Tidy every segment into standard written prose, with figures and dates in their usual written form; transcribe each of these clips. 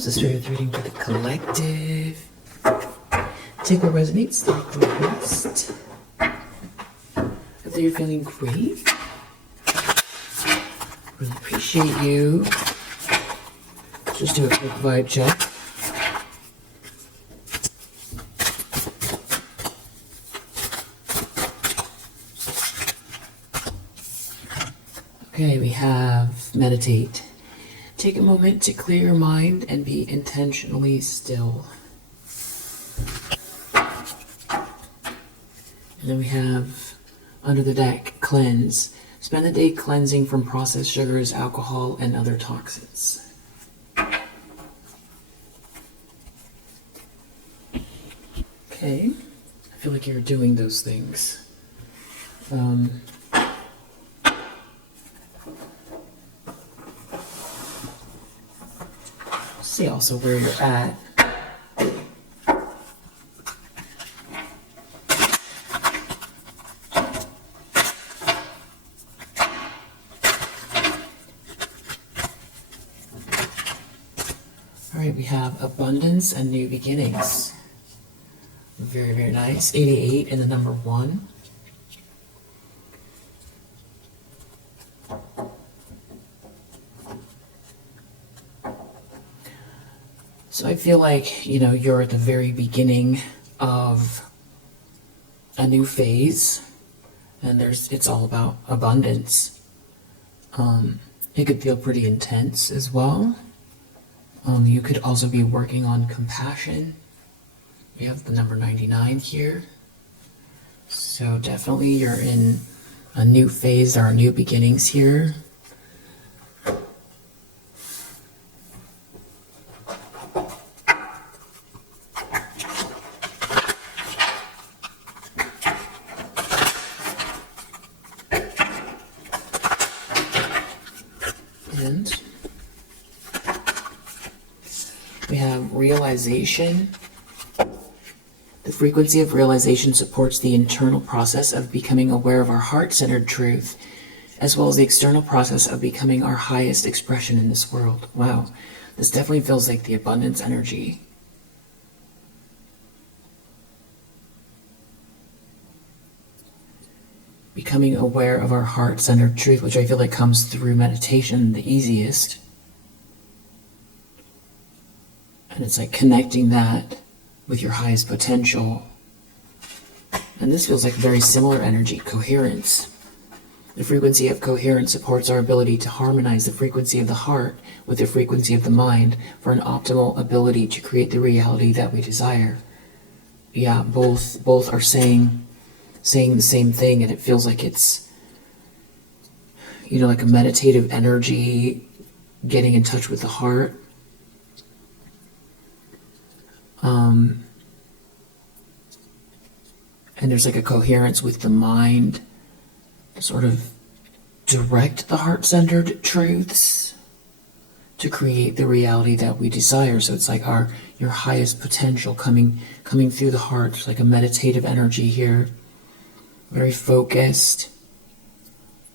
yourselves, a straight reading for the collective. Take what resonates, take the rest. Hope that you're feeling great. Really appreciate you. Just do a quick vibe check. Okay, we have meditate. Take a moment to clear your mind and be intentionally still. And then we have, under the deck, cleanse. Spend the day cleansing from processed sugars, alcohol, and other toxins. Okay, I feel like you're doing those things. See also where you're at. All right, we have abundance and new beginnings. Very, very nice. 88 and the number 1. So I feel like, you're at the very beginning of a new phase, and it's all about abundance. It could feel pretty intense as well. You could also be working on compassion. We have the number 99 here. So definitely you're in a new phase. There are new beginnings here. And we have realization. The frequency of realization supports the internal process of becoming aware of our heart-centered truth, as well as the external process of becoming our highest expression in this world. Wow, this definitely feels like the abundance energy. Becoming aware of our heart-centered truth, which I feel like comes through meditation the easiest. And it's like connecting that with your highest potential. And this feels like very similar energy, coherence. The frequency of coherence supports our ability to harmonize the frequency of the heart with the frequency of the mind for an optimal ability to create the reality that we desire. Yeah, both are saying the same thing, and it feels like it's, like a meditative energy, getting in touch with the heart. And there's like a coherence with the mind to sort of direct the heart-centered truths to create the reality that we desire. So it's like your highest potential coming through the heart. There's like a meditative energy here, very focused.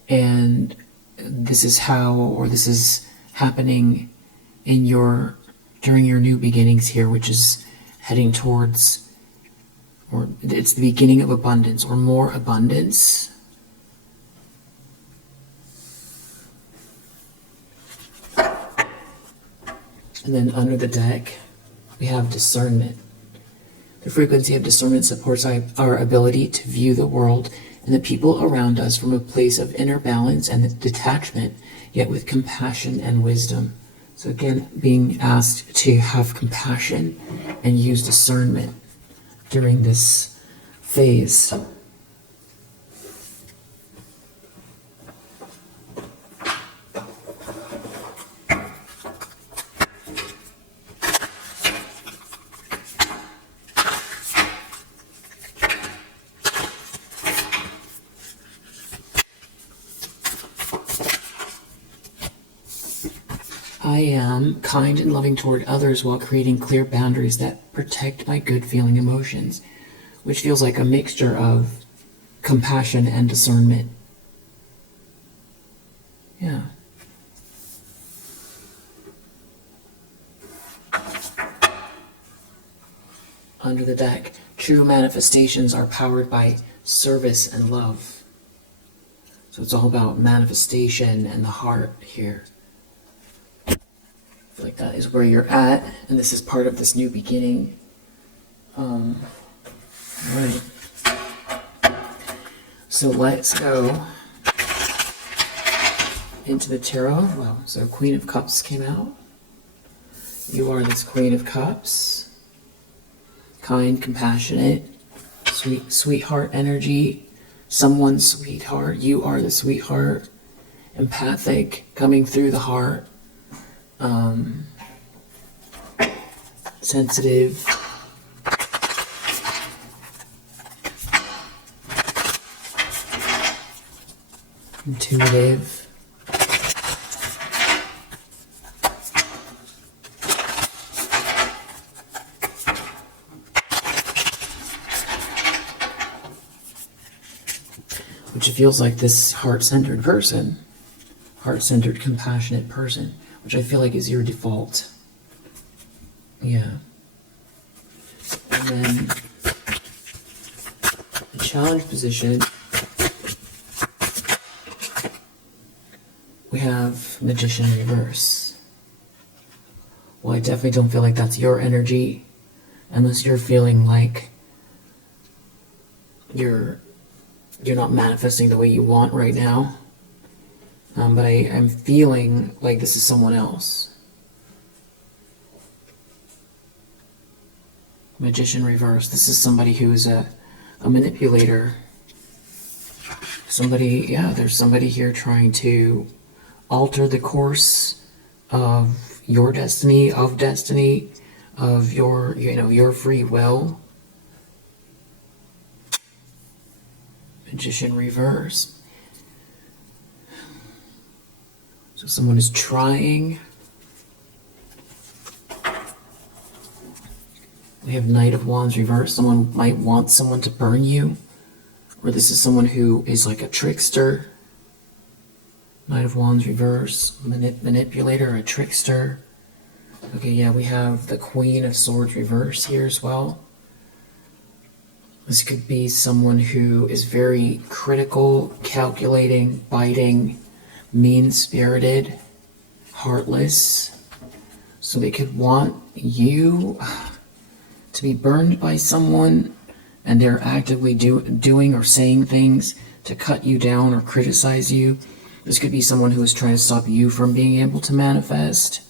And this is happening during your new beginnings here, which is heading towards, or it's the beginning of abundance or more abundance. And then under the deck, we have discernment. The frequency of discernment supports our ability to view the world and the people around us from a place of inner balance and detachment, yet with compassion and wisdom. So again, being asked to have compassion and use discernment during this phase. I am kind and loving toward others while creating clear boundaries that protect my good feeling emotions, which feels like a mixture of compassion and discernment. Yeah. under the deck. True manifestations are powered by service and love. So it's all about manifestation and the heart here. I feel like that is where you're at, and this is part of this new beginning. Alright. So let's go into the tarot. Well, so Queen of Cups came out. You are this Queen of Cups. Kind, compassionate, sweetheart energy. Someone's sweetheart. You are the sweetheart. Empathic, coming through the heart. Sensitive. Intuitive. Which feels like this heart-centered person, heart-centered, compassionate person, which I feel like is your default. Yeah. And then the challenge position, we have Magician reverse. Well, I definitely don't feel like that's your energy, unless you're feeling like you're not manifesting the way you want right now. But I'm feeling like this is someone else. Magician reverse. This is somebody who is a manipulator. Somebody, yeah, there's somebody here trying to alter the course of your destiny, of your, your free will. Magician reverse. So someone is trying. We have Knight of Wands reverse. Someone might want someone to burn you. Or this is someone who is like a trickster. Knight of Wands reverse. Manipulator, a trickster. Okay, yeah, we have the Queen of Swords reverse here as well. This could be someone who is very critical, calculating, biting, mean-spirited, heartless. So they could want you to be burned by someone, and they're actively doing or saying things to cut you down or criticize you. This could be someone who is trying to stop you from being able to manifest.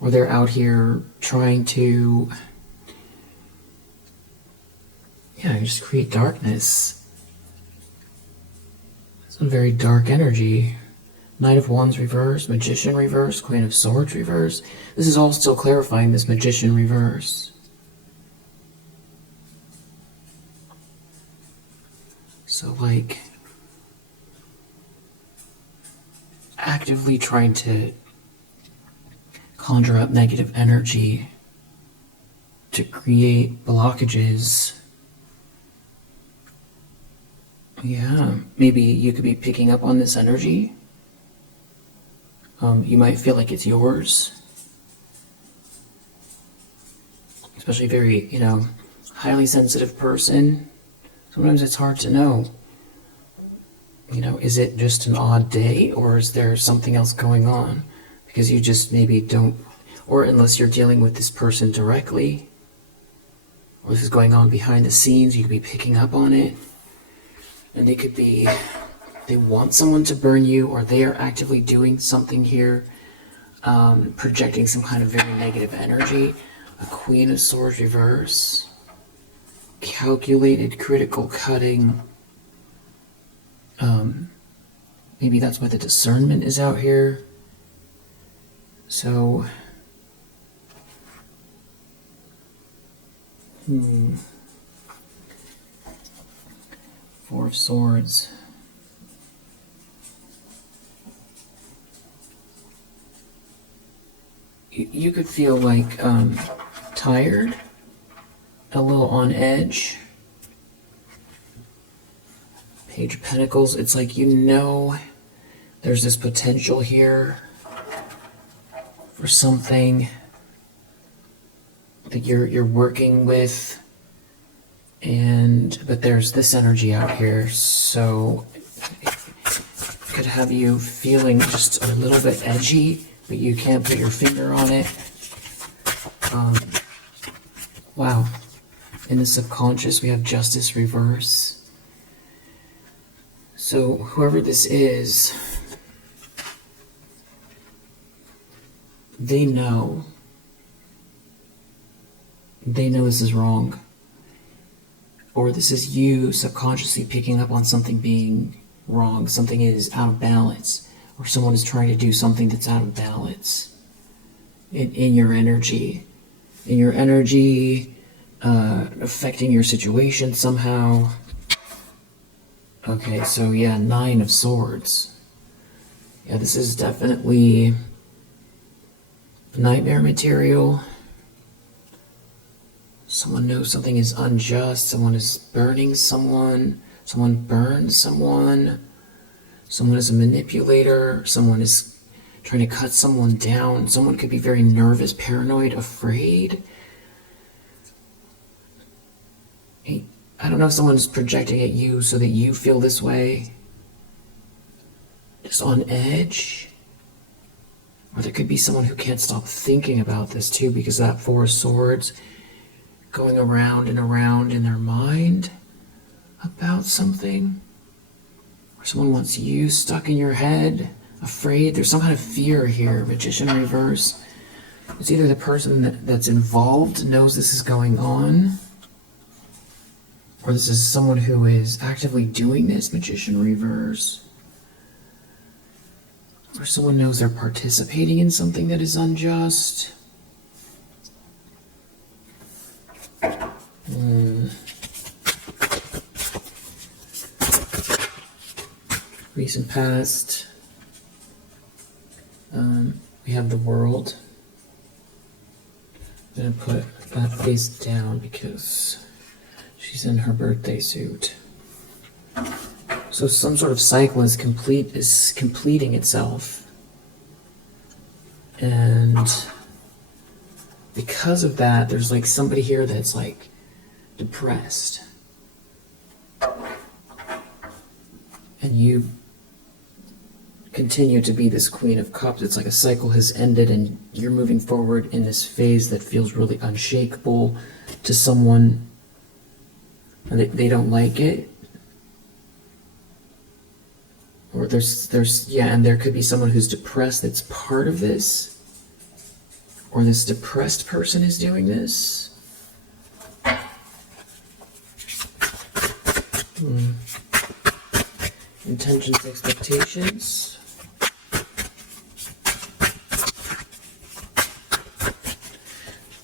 Or they're out here trying to just create darkness. It's a very dark energy. Knight of Wands reverse, Magician reverse, Queen of Swords reverse. This is all still clarifying this Magician reverse. So like, actively trying to conjure up negative energy to create blockages. Yeah, maybe you could be picking up on this energy. You might feel like it's yours. Especially very, highly sensitive person. Sometimes it's hard to know. Is it just an odd day, or is there something else going on? Because you just maybe don't, or unless you're dealing with this person directly, or this is going on behind the scenes, you could be picking up on it. And they want someone to burn you, or they are actively doing something here, projecting some kind of very negative energy. A Queen of Swords reverse. Calculated, critical, cutting. Maybe that's why the discernment is out here. So, Four of Swords. You could feel like tired, a little on edge. Page of Pentacles. It's like there's this potential here for something that you're working with But there's this energy out here, so it could have you feeling just a little bit edgy, but you can't put your finger on it. Wow. In the subconscious, we have justice reverse. So whoever this is, they know this is wrong. Or this is you subconsciously picking up on something being wrong, something is out of balance, or someone is trying to do something that's out of balance in your energy. In your energy, affecting your situation somehow. Okay, so yeah, 9 of Swords. Yeah, this is definitely nightmare material. Someone knows something is unjust, someone is burning someone burned someone is a manipulator, someone is trying to cut someone down, someone could be very nervous, paranoid, afraid. I don't know if someone's projecting at you so that you feel this way, just on edge. Or there could be someone who can't stop thinking about this too, because that 4 of Swords going around and around in their mind about something. Or someone wants you stuck in your head, afraid. There's some kind of fear here. Magician reverse. It's either the person that's involved knows this is going on, or this is someone who is actively doing this, Magician reverse. Or someone knows they're participating in something that is unjust. Recent past. We have the World. I'm going to put that face down because she's in her birthday suit. So some sort of cycle is completing itself. And because of that, there's like somebody here that's like depressed. And you continue to be this Queen of Cups. It's like a cycle has ended and you're moving forward in this phase that feels really unshakable to someone, and they don't like it. Or and there could be someone who's depressed that's part of this, or this depressed person is doing this. Intentions, expectations.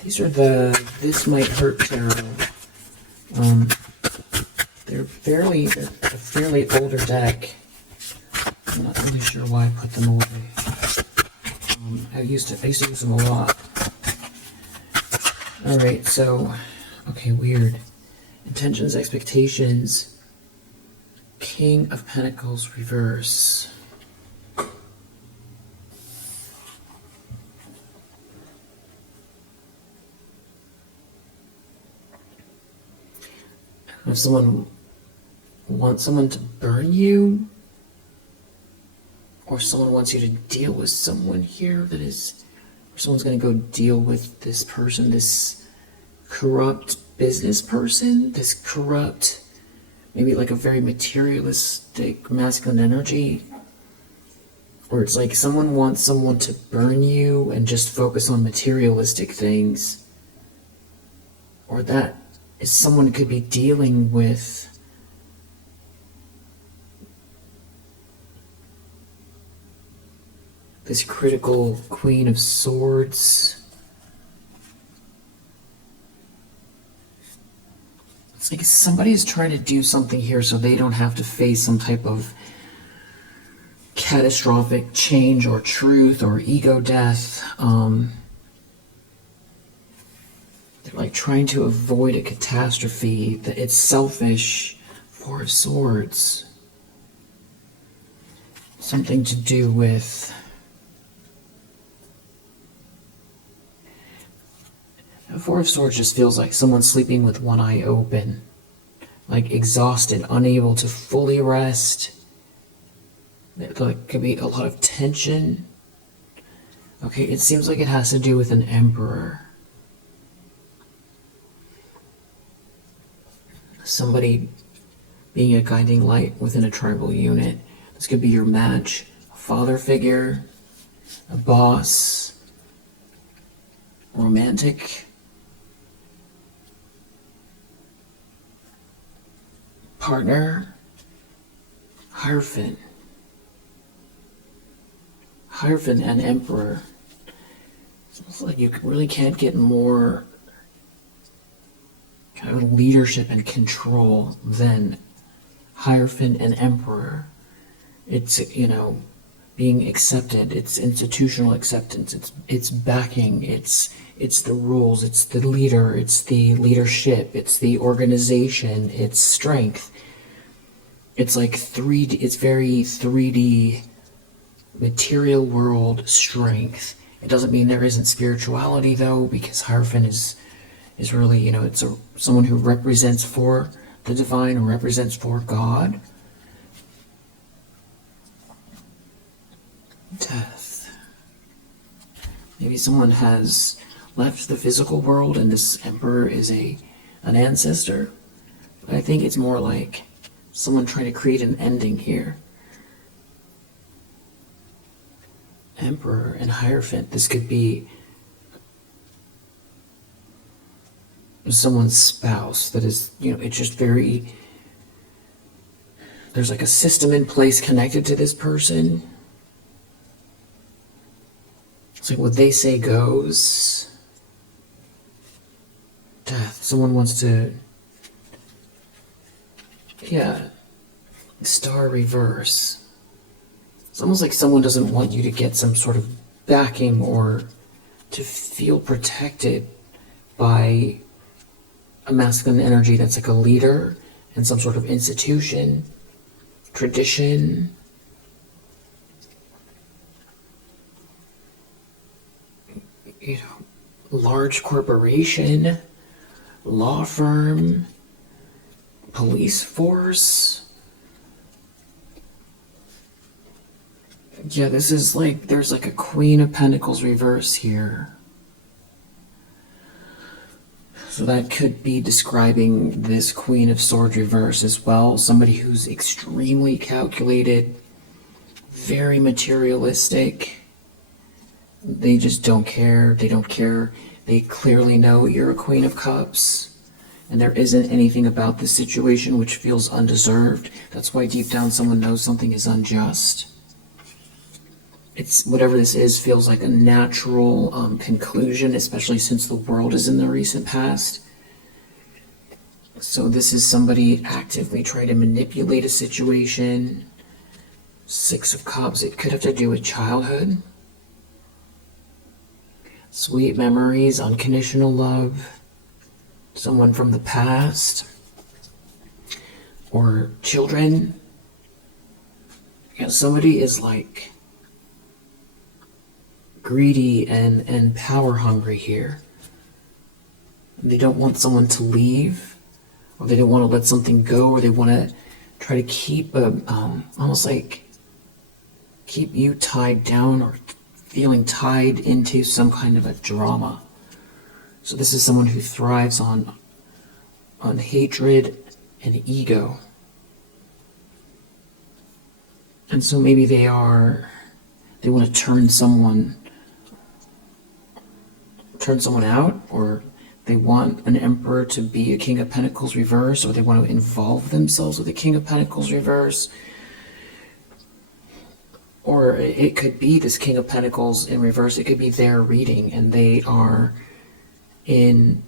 These are the This Might Hurt tarot. They're a fairly older deck. I'm not really sure why I put them away. I used to use them a lot. Alright, so, okay, weird. Intentions, expectations. King of Pentacles reverse. If someone wants someone to burn you, or someone wants you to deal with someone here or someone's going to go deal with this person, this corrupt business person, this corrupt, maybe like a very materialistic masculine energy, or it's like someone wants someone to burn you and just focus on materialistic things, or that is someone could be dealing with this critical Queen of Swords. It's like somebody is trying to do something here so they don't have to face some type of catastrophic change or truth or ego death. They're like trying to avoid a catastrophe. It's selfish. 4 of Swords. Something to do with the 4 of Swords just feels like someone sleeping with one eye open. like exhausted, unable to fully rest. There could be a lot of tension. Okay, it seems like it has to do with an emperor. Somebody being a guiding light within a tribal unit. This could be your match, a father figure, a boss, romantic, partner, Hierophant. Hierophant and Emperor. It's like you really can't get more kind of leadership and control than Hierophant and Emperor. It's, you know, being accepted, it's institutional acceptance, it's backing, it's the rules, it's the leader, it's the leadership, it's the organization, it's strength. It's like 3D, it's very 3D material world strength. It doesn't mean there isn't spirituality though, because Hierophant is really, you know, it's someone who represents for the divine, or represents for God. Death. Maybe someone has left the physical world and this emperor is an ancestor. But I think it's more like someone trying to create an ending here. Emperor and Hierophant. This could be someone's spouse that is, you know, it's just very, there's like a system in place connected to this person. It's like what they say goes. Death. Someone wants to, yeah, star reverse. It's almost like someone doesn't want you to get some sort of backing or to feel protected by a masculine energy that's like a leader and some sort of institution, tradition. You know, large corporation, law firm, police force. Yeah, this is like, there's like a Queen of Pentacles reverse here. So that could be describing this Queen of Swords reverse as well. Somebody who's extremely calculated, very materialistic. They just don't care. They don't care. They clearly know you're a Queen of Cups. And there isn't anything about this situation which feels undeserved. That's why deep down someone knows something is unjust. It's whatever this is feels like a natural conclusion, especially since the world is in the recent past. So this is somebody actively trying to manipulate a situation. Six of Cups, it could have to do with childhood. Sweet memories, unconditional love, someone from the past, or children. Yeah, somebody is like greedy and power hungry here. They don't want someone to leave, or they don't want to let something go, or they want to try to keep almost like keep you tied down or feeling tied into some kind of a drama. So this is someone who thrives on hatred and ego. And so maybe they want to turn someone out, or they want an emperor to be a King of Pentacles reverse, or they want to involve themselves with a King of Pentacles reverse. Or it could be this King of Pentacles in reverse. It could be their reading and they are in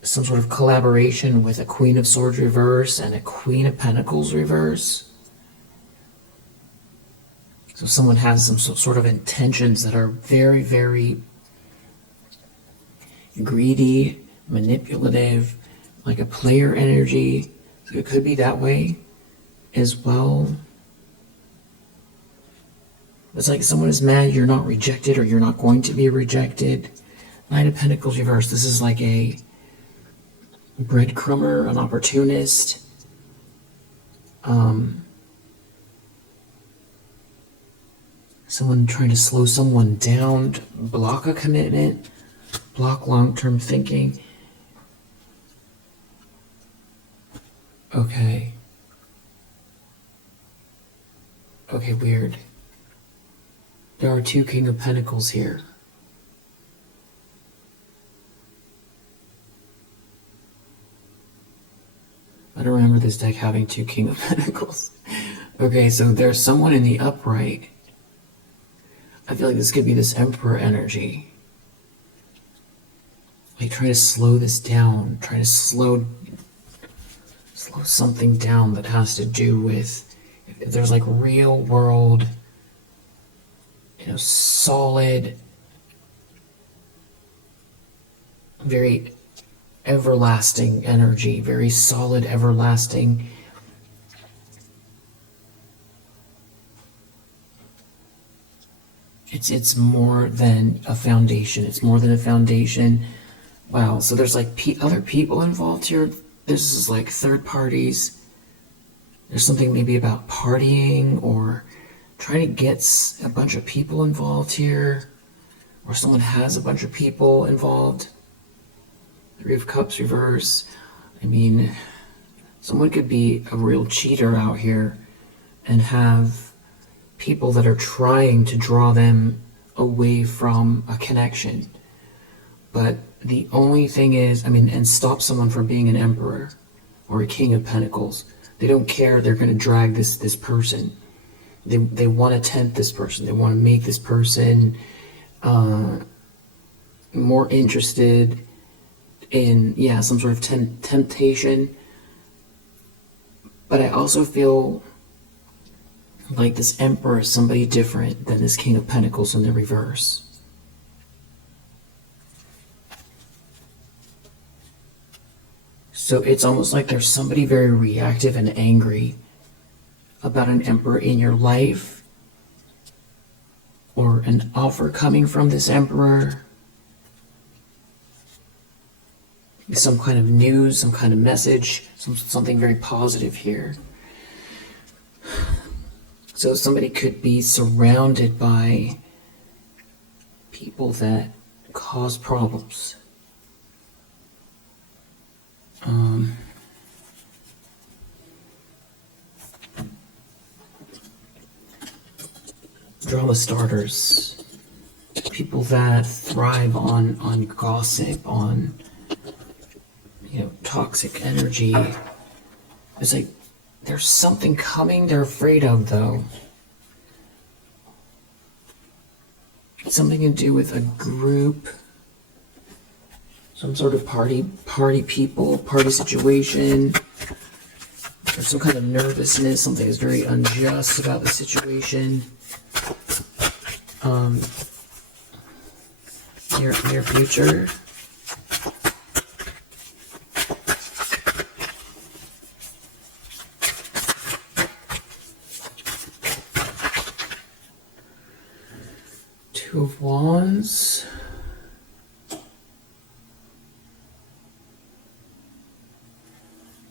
some sort of collaboration with a Queen of Swords reverse and a Queen of Pentacles reverse. So someone has some sort of intentions that are very, very greedy, manipulative, like a player energy. So it could be that way as well. It's like someone is mad you're not rejected, or you're not going to be rejected. Knight of Pentacles reverse. This is like breadcrumber, an opportunist. Someone trying to slow someone down, block a commitment, block long-term thinking. Okay. Okay, weird. There are 2 King of Pentacles here. I don't remember this deck having 2 King of Pentacles. Okay, so there's someone in the upright. I feel like this could be this Emperor energy. Like trying to slow this down, trying to slow something down that has to do with, if there's like real world, solid, very everlasting energy, very solid, everlasting. It's more than a foundation. It's more than a foundation. Wow, so there's like other people involved here. This is like third parties. There's something maybe about partying or trying to get a bunch of people involved here, or someone has a bunch of people involved. 3 of Cups reverse. I mean, someone could be a real cheater out here and have people that are trying to draw them away from a connection. But the only thing is, and stop someone from being an Emperor or a King of Pentacles. They don't care. They're going to drag this person. They want to tempt this person. They want to make this person more interested in, some sort of temptation. But I also feel like this Emperor is somebody different than this King of Pentacles in the reverse. So it's almost like there's somebody very reactive and angry about an Emperor in your life, or an offer coming from this Emperor, some kind of news, some kind of message, something very positive here. So somebody could be surrounded by people that cause problems. Drama starters, people that thrive on gossip, on toxic energy. It's like there's something coming they're afraid of, though. It's something to do with a group, some sort of party people, party situation. There's some kind of nervousness, something is very unjust about the situation. Near future. Two of Wands.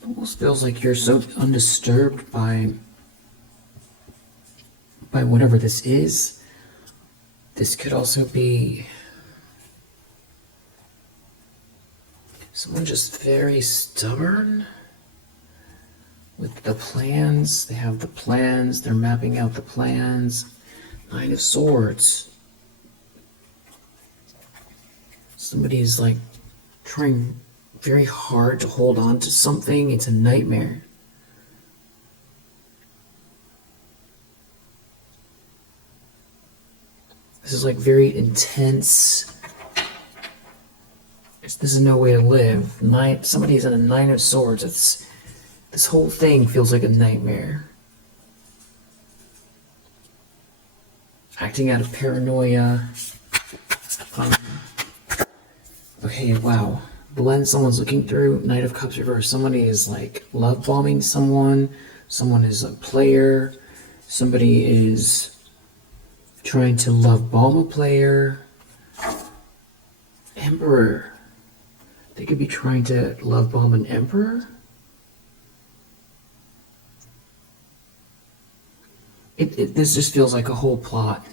Almost feels like you're so undisturbed by whatever this is. This could also be someone just very stubborn with the plans. They have the plans, they're mapping out the plans. 9 of Swords. Somebody is like trying very hard to hold on to something. It's a nightmare. This is like very intense. This is no way to live. Somebody's in a 9 of Swords. This whole thing feels like a nightmare. Acting out of paranoia. Okay, wow. The lens someone's looking through, Knight of Cups reverse. Somebody is like love bombing someone. Someone is a player. Somebody is trying to love bomb a player. Emperor. They could be trying to love bomb an emperor. This just feels like a whole plot,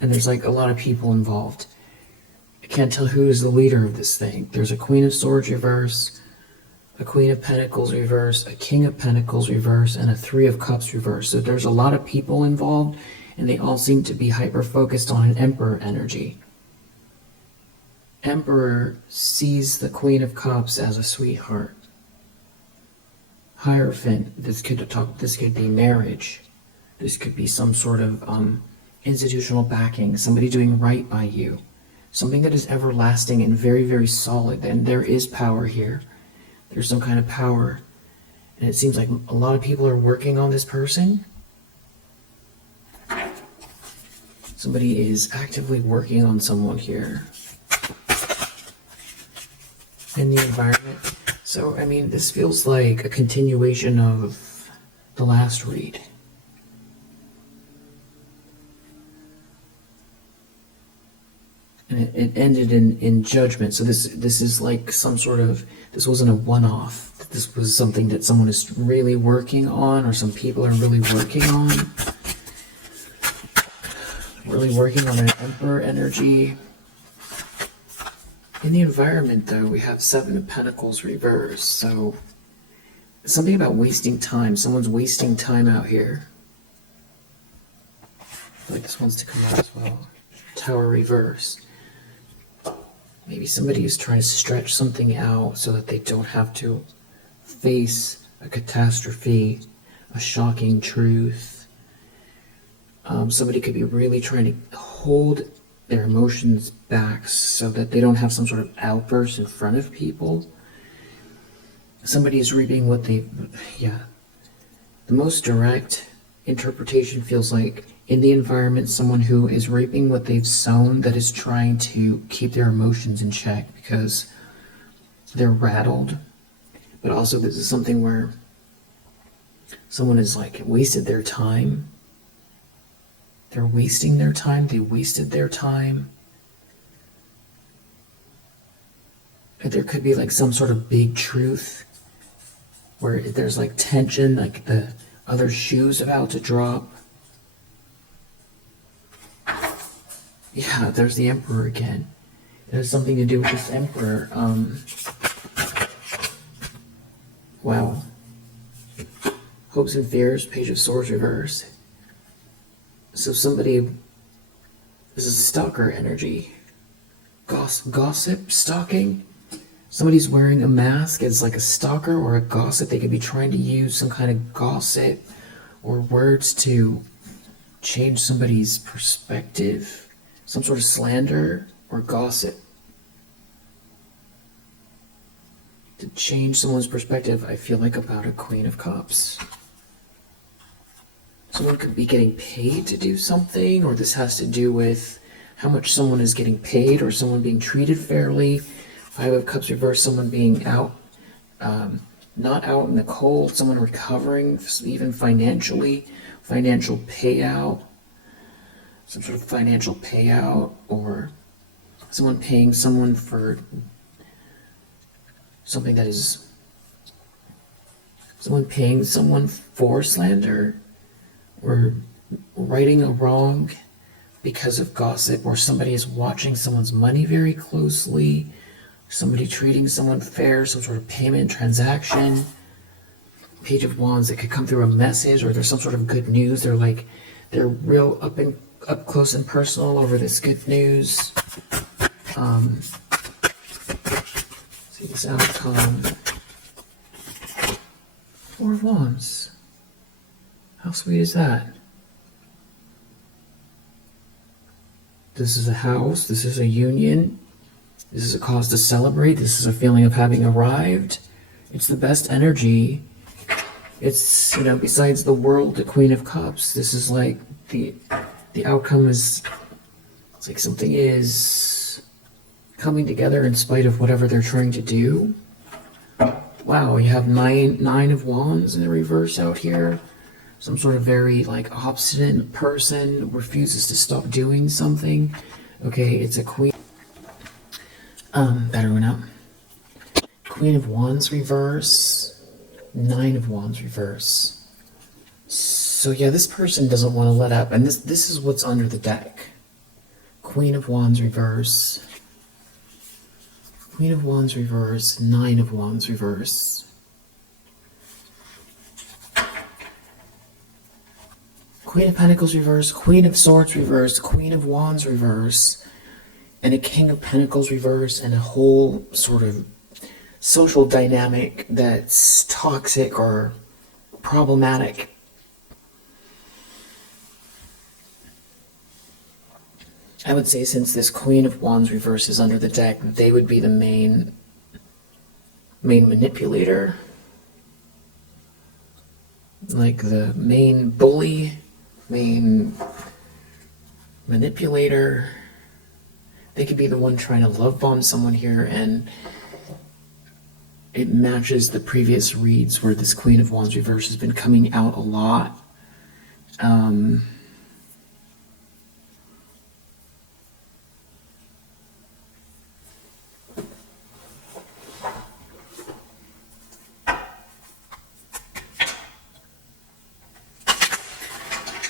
and there's like a lot of people involved. I can't tell who is the leader of this thing. There's a Queen of Swords reverse, a Queen of Pentacles reverse, a King of Pentacles reverse, and a Three of Cups reverse. So there's a lot of people involved, and they all seem to be hyper-focused on an Emperor energy. Emperor sees the Queen of Cups as a sweetheart. Hierophant, this could be marriage. This could be some sort of institutional backing, somebody doing right by you, something that is everlasting and very, very solid. And there is power here. There's some kind of power. And it seems like a lot of people are working on this person. Somebody is actively working on someone here in the environment. So, I mean, this feels like a continuation of the last read. And it ended in judgment. So this is like some sort of, this wasn't a one-off. This was something that someone is really working on, or some people are really working on. Really working on an Emperor energy. In the environment, though, we have Seven of Pentacles reversed. So something about wasting time. Someone's wasting time out here. I feel like this wants to come out as well. Tower reverse. Maybe somebody is trying to stretch something out so that they don't have to face a catastrophe, a shocking truth. Somebody could be really trying to hold their emotions back so that they don't have some sort of outburst in front of people. Somebody is reaping what they, the most direct interpretation feels like in the environment, someone who is reaping what they've sown, that is trying to keep their emotions in check because they're rattled. But also this is something where someone is like wasted their time. They're wasting their time. They wasted their time. There could be like some sort of big truth where there's like tension, like the other shoe's about to drop. Yeah, there's the Emperor again. It has something to do with this Emperor. Wow. Hopes and fears, Page of Swords reverse. So somebody, this is stalker energy. Gossip, stalking. Somebody's wearing a mask as like a stalker or a gossip. They could be trying to use some kind of gossip or words to change somebody's perspective. Some sort of slander or gossip. To change someone's perspective, I feel like about a Queen of Cups. Someone could be getting paid to do something, or this has to do with how much someone is getting paid, or someone being treated fairly. Five of Cups reversed, someone being out, not out in the cold, someone recovering, even financially, financial payout. Some sort of financial payout, or someone paying someone for something that is, someone paying someone for slander, or righting a wrong because of gossip, or somebody is watching someone's money very closely, somebody treating someone fair, some sort of payment transaction. Page of Wands, that could come through a message, or there's some sort of good news. They're real up close and personal over this good news. See this outcome. Four of Wands. How sweet is that? This is a house. This is a union. This is a cause to celebrate. This is a feeling of having arrived. It's the best energy. It's, besides the World, the Queen of Cups. This is like the outcome is, it's like something is coming together in spite of whatever they're trying to do. Wow, you have nine of Wands in the reverse out here. Some sort of very like obstinate person refuses to stop doing something. Okay, it's a Queen. Better one out. Queen of Wands reverse, Nine of Wands reverse. So yeah, this person doesn't want to let up, and this is what's under the deck. Queen of Wands reverse, Queen of Wands reverse, Nine of Wands reverse. Queen of Pentacles reverse, Queen of Swords reverse, Queen of Wands reverse, and a King of Pentacles reverse, and a whole sort of social dynamic that's toxic or problematic. I would say, since this Queen of Wands reverse is under the deck, they would be the main manipulator, like the main bully, main manipulator. They could be the one trying to love bomb someone here, and it matches the previous reads where this Queen of Wands reverse has been coming out a lot.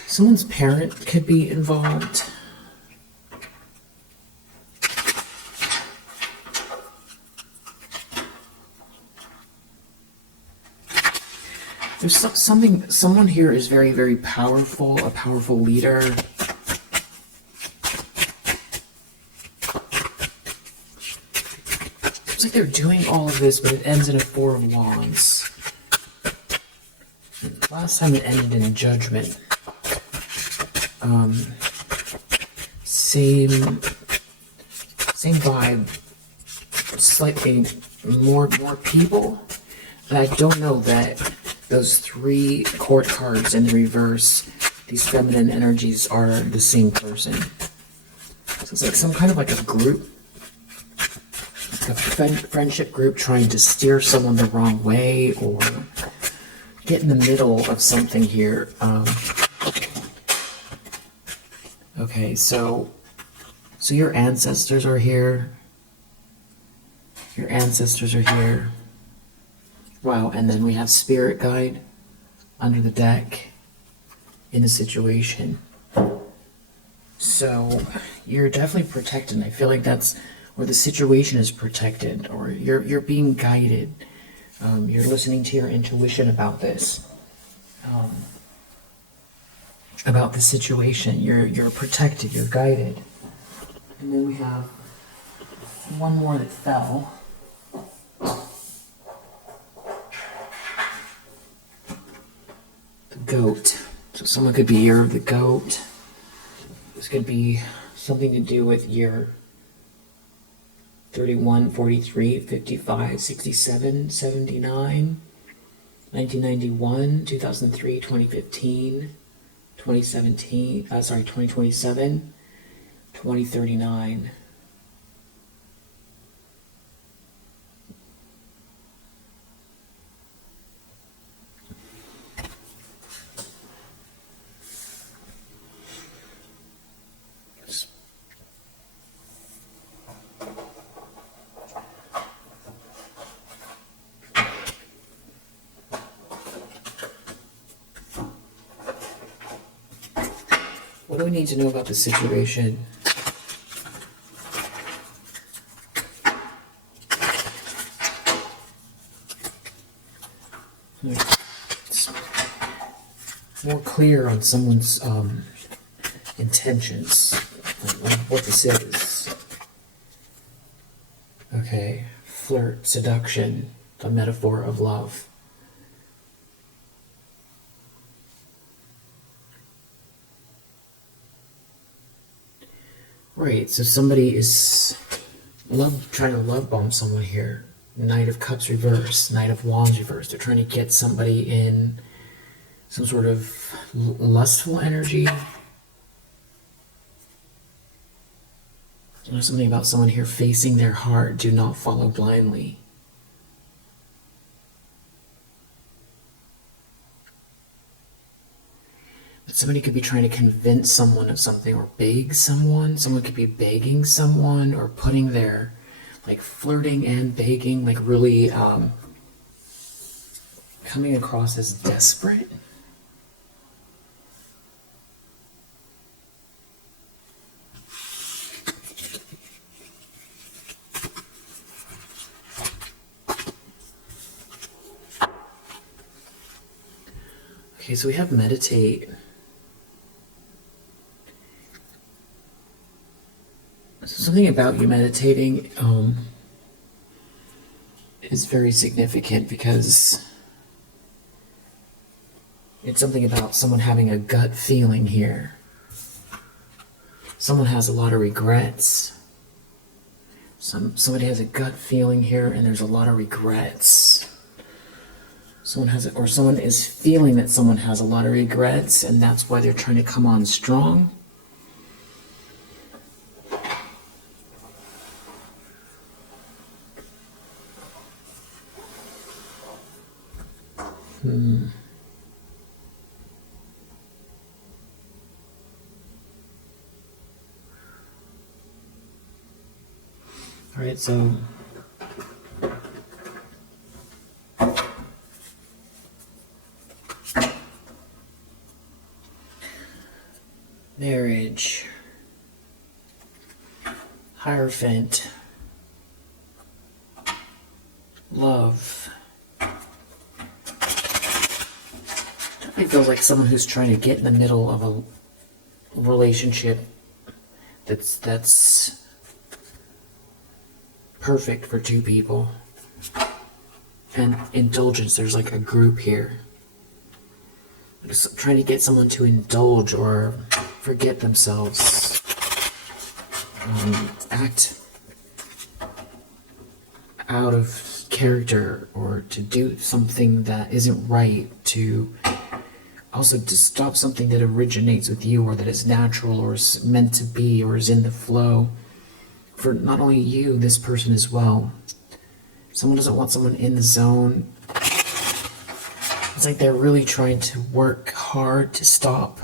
Someone's parent could be involved. There's someone here is very, very powerful, a powerful leader. It's like they're doing all of this, but it ends in a Four of Wands. Last time it ended in Judgment. Same vibe, slightly more people, but I don't know that those three court cards in the reverse, these feminine energies, are the same person. So it's like some kind of like a group, like a friendship group trying to steer someone the wrong way or get in the middle of something here. Okay, so your ancestors are here. Your ancestors are here. Wow, and then we have Spirit Guide under the deck in the situation. So you're definitely protected. And I feel like that's where the situation is protected, or you're being guided. You're listening to your intuition about this. About the situation. You're protected, you're guided. And then we have one more that fell. The goat. So someone could be year of the goat. This could be something to do with year 31, 43, 55, 67, 79, 1991, 2003, 2015, 2027, 2039. What do we need to know about the situation? It's more clear on someone's intentions, like what this is. Okay, flirt, seduction, the metaphor of love. Right, so somebody is trying to love bomb someone here. Knight of Cups reverse, Knight of Wands reverse. They're trying to get somebody in some sort of lustful energy. There's something about someone here facing their heart. Do not follow blindly. But somebody could be trying to convince someone of something or beg someone. Someone could be begging someone or putting their like flirting and begging, like really coming across as desperate. Okay, so we have meditate. Something about you meditating is very significant because it's something about someone having a gut feeling here. Someone has a lot of regrets. Somebody has a gut feeling here, and there's a lot of regrets. Someone is feeling that someone has a lot of regrets, and that's why they're trying to come on strong. All right, so marriage, Hierophant, love. I feel like someone who's trying to get in the middle of a relationship that's perfect for two people. And indulgence, there's like a group here. Just trying to get someone to indulge or forget themselves, act out of character, or to do something that isn't right, to also to stop something that originates with you, or that is natural, or is meant to be, or is in the flow for not only you, this person as well. Someone doesn't want someone in the zone. It's like they're really trying to work hard to stop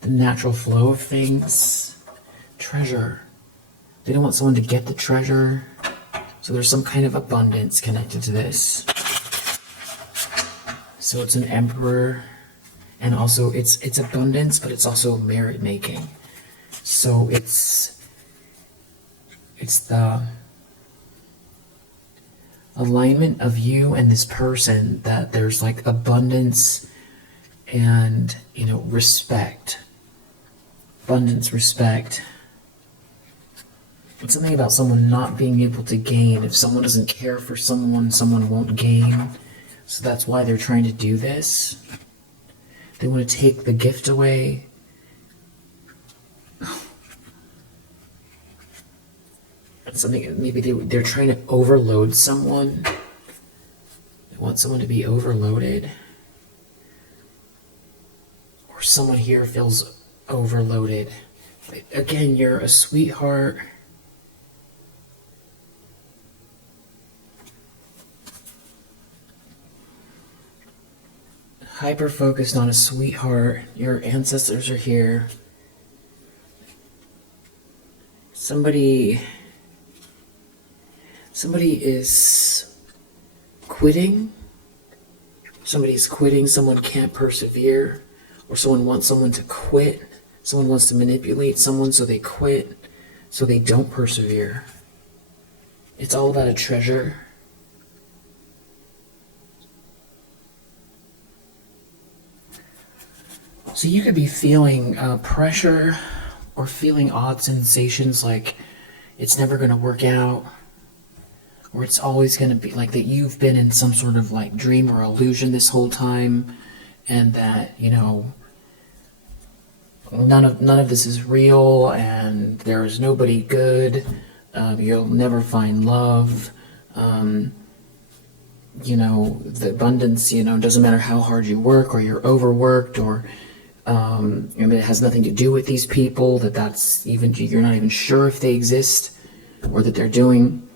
the natural flow of things. Treasure. They don't want someone to get the treasure. So there's some kind of abundance connected to this. So it's an emperor, and also it's abundance, but it's also merit making. So it's the alignment of you and this person, that there's like abundance and, respect. Abundance, respect. It's something about someone not being able to gain. If someone doesn't care for someone, someone won't gain. So that's why they're trying to do this. They want to take the gift away. Something, maybe they're trying to overload someone. They want someone to be overloaded. Or someone here feels overloaded. Again, you're a sweetheart. Hyper focused on a sweetheart. Your ancestors are here. Somebody is quitting. Somebody's quitting. Someone can't persevere. Or someone wants someone to quit. Someone wants to manipulate someone, so they quit, so they don't persevere. It's all about a treasure. So you could be feeling pressure, or feeling odd sensations like it's never going to work out, or it's always going to be like that you've been in some sort of like dream or illusion this whole time, and that, none of this is real, and there is nobody good. You'll never find love. The abundance, doesn't matter how hard you work, or you're overworked, or it has nothing to do with these people, that's even, you're not even sure if they exist, or that they're doing,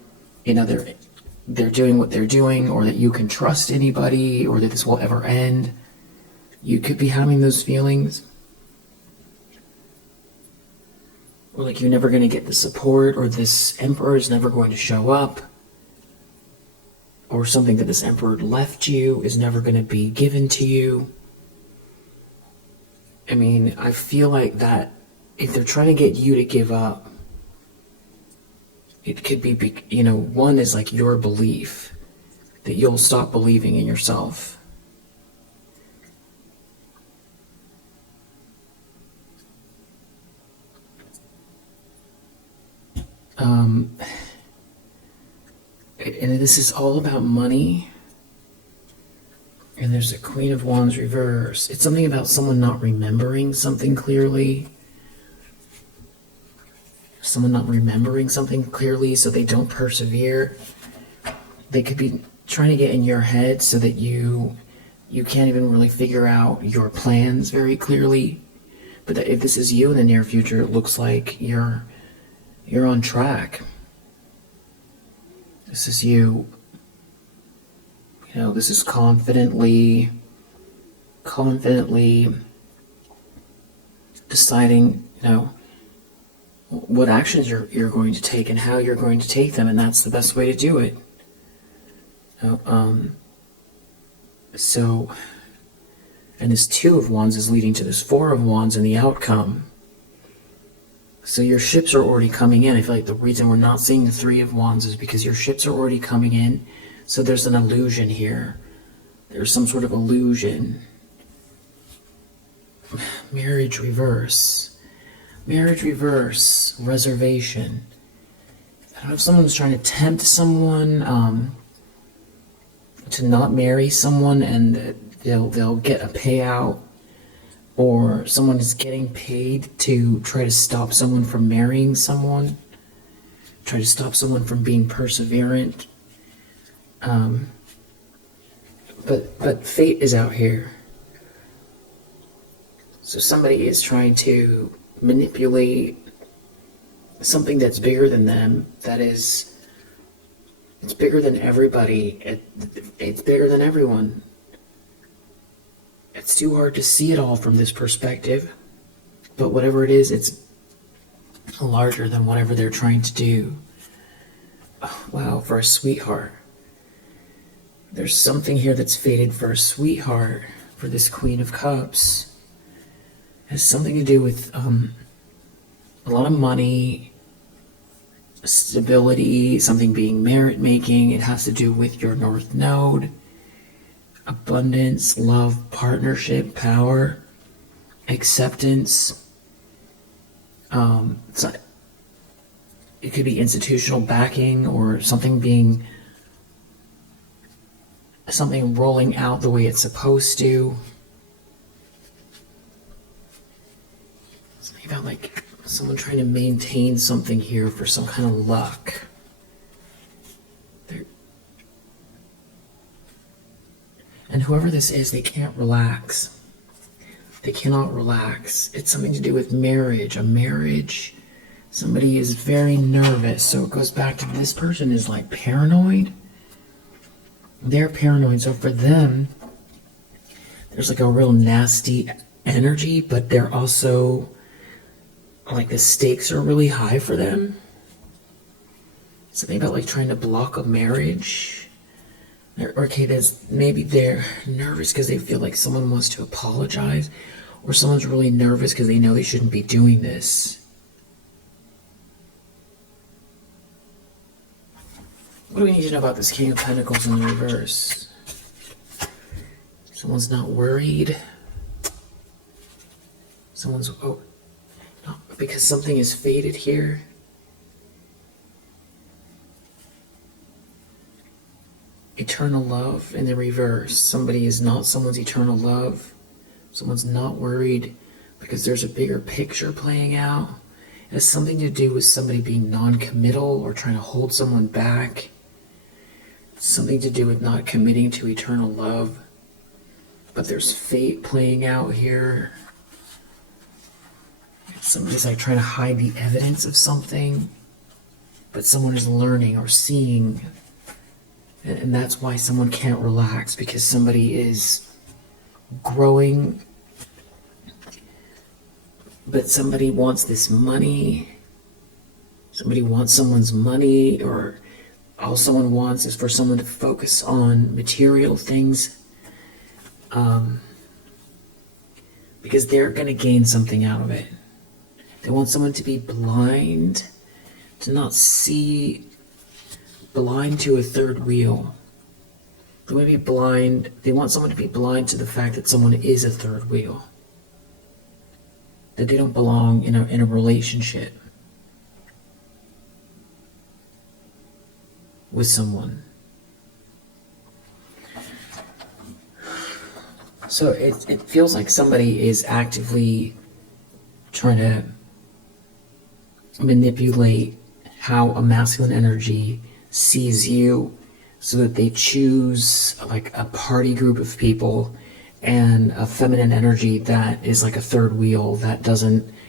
they're doing what they're doing, or that you can trust anybody, or that this will ever end. You could be having those feelings. Or like you're never going to get the support, or this emperor is never going to show up, or something that this emperor left you is never going to be given to you. I mean, I feel like that if they're trying to get you to give up, it could be, one is like your belief that you'll stop believing in yourself. And this is all about money. And there's a Queen of Wands reverse. It's something about someone not remembering something clearly. Someone not remembering something clearly, so they don't persevere. They could be trying to get in your head so that you can't even really figure out your plans very clearly. But that if this is you in the near future, it looks like you're on track. This is you. This is confidently deciding, what actions you're going to take and how you're going to take them, and that's the best way to do it. So, and this Two of Wands is leading to this Four of Wands and the outcome. So your ships are already coming in. I feel like the reason we're not seeing the Three of Wands is because your ships are already coming in. So there's an illusion here. There's some sort of illusion. Marriage reverse. Marriage reverse. Reservation. I don't know if someone's trying to tempt someone to not marry someone, and they'll get a payout, or someone is getting paid to try to stop someone from marrying someone, try to stop someone from being perseverant. But fate is out here. So somebody is trying to manipulate something that's bigger than them, it's bigger than everybody, it's bigger than everyone. It's too hard to see it all from this perspective, but whatever it is, it's larger than whatever they're trying to do. Oh, wow, for a sweetheart. There's something here that's fated for a sweetheart, for this Queen of Cups. It has something to do with a lot of money, stability, something being merit-making. It has to do with your North Node, abundance, love, partnership, power, acceptance. It could be institutional backing, or something rolling out the way it's supposed to. Something about like someone trying to maintain something here for some kind of luck. And whoever this is, they can't relax. They cannot relax. It's something to do with marriage. A marriage. Somebody is very nervous. So it goes back to this person is like paranoid. They're paranoid. So for them, there's like a real nasty energy, but they're also like the stakes are really high for them. Something about like trying to block a marriage. Okay, maybe they're nervous because they feel like someone wants to apologize, or someone's really nervous because they know they shouldn't be doing this. What do we need to know about this King of Pentacles in the reverse? Someone's not worried. Because something is fated here. Eternal love in the reverse. Somebody is not someone's eternal love. Someone's not worried because there's a bigger picture playing out. It has something to do with somebody being non-committal or trying to hold someone back. Something to do with not committing to eternal love. But there's fate playing out here. Somebody's like trying to hide the evidence of something, but someone is learning or seeing. And that's why someone can't relax, because somebody is growing, but somebody wants this money. Somebody wants someone's money, or all someone wants is for someone to focus on material things, because they're going to gain something out of it. They want someone to be blind, to not see, blind to a third wheel. They want to be blind. They want someone to be blind to the fact that someone is a third wheel, that they don't belong in a relationship with someone. So it feels like somebody is actively trying to manipulate how a masculine energy sees you, so that they choose like a party group of people and a feminine energy that is like a third wheel that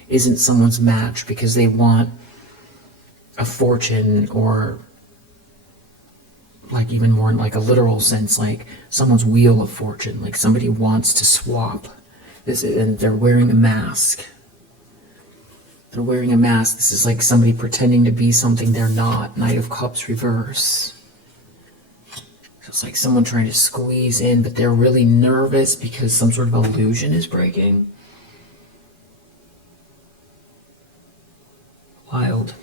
isn't someone's match, because they want a fortune, or like even more in like a literal sense, like someone's wheel of fortune, like somebody wants to swap this, and they're wearing a mask. They're wearing a mask. This is like somebody pretending to be something they're not. Knight of Cups reverse. So it's like someone trying to squeeze in, but they're really nervous because some sort of illusion is breaking. Wild.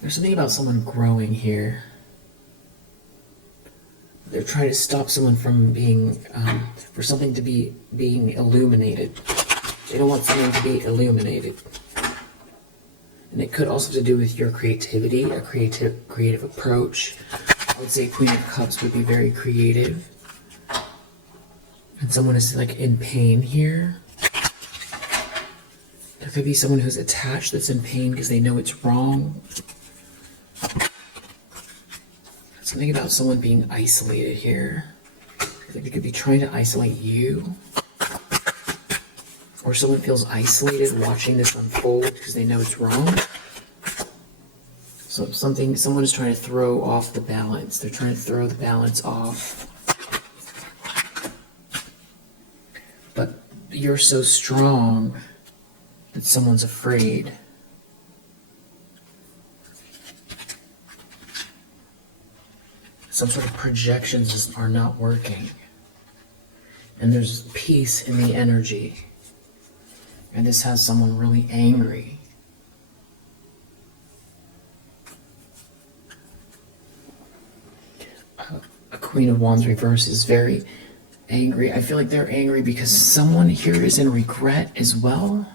There's something about someone growing here. They're trying to stop someone from being, for something to be being illuminated. They don't want something to be illuminated. And it could also have to do with your creativity, a creative approach. I would say Queen of Cups would be very creative. And someone is like in pain here. There could be someone who's attached that's in pain because they know it's wrong. Something about someone being isolated here. I think they could be trying to isolate you. Or someone feels isolated watching this unfold because they know it's wrong. So someone is trying to throw off the balance. They're trying to throw the balance off. But you're so strong that someone's afraid. Some sort of projections are not working. And there's peace in the energy. And this has someone really angry. A Queen of Wands reverse is very angry. I feel like they're angry because someone here is in regret as well.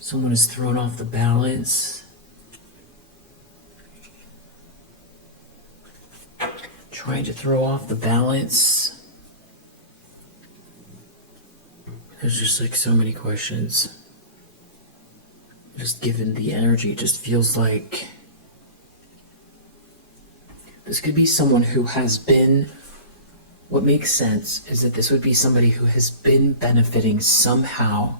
Someone is thrown off the balance. Trying to throw off the balance. There's just like so many questions. Just given the energy, it just feels like this could be someone who has been, what makes sense is that this would be somebody who has been benefiting somehow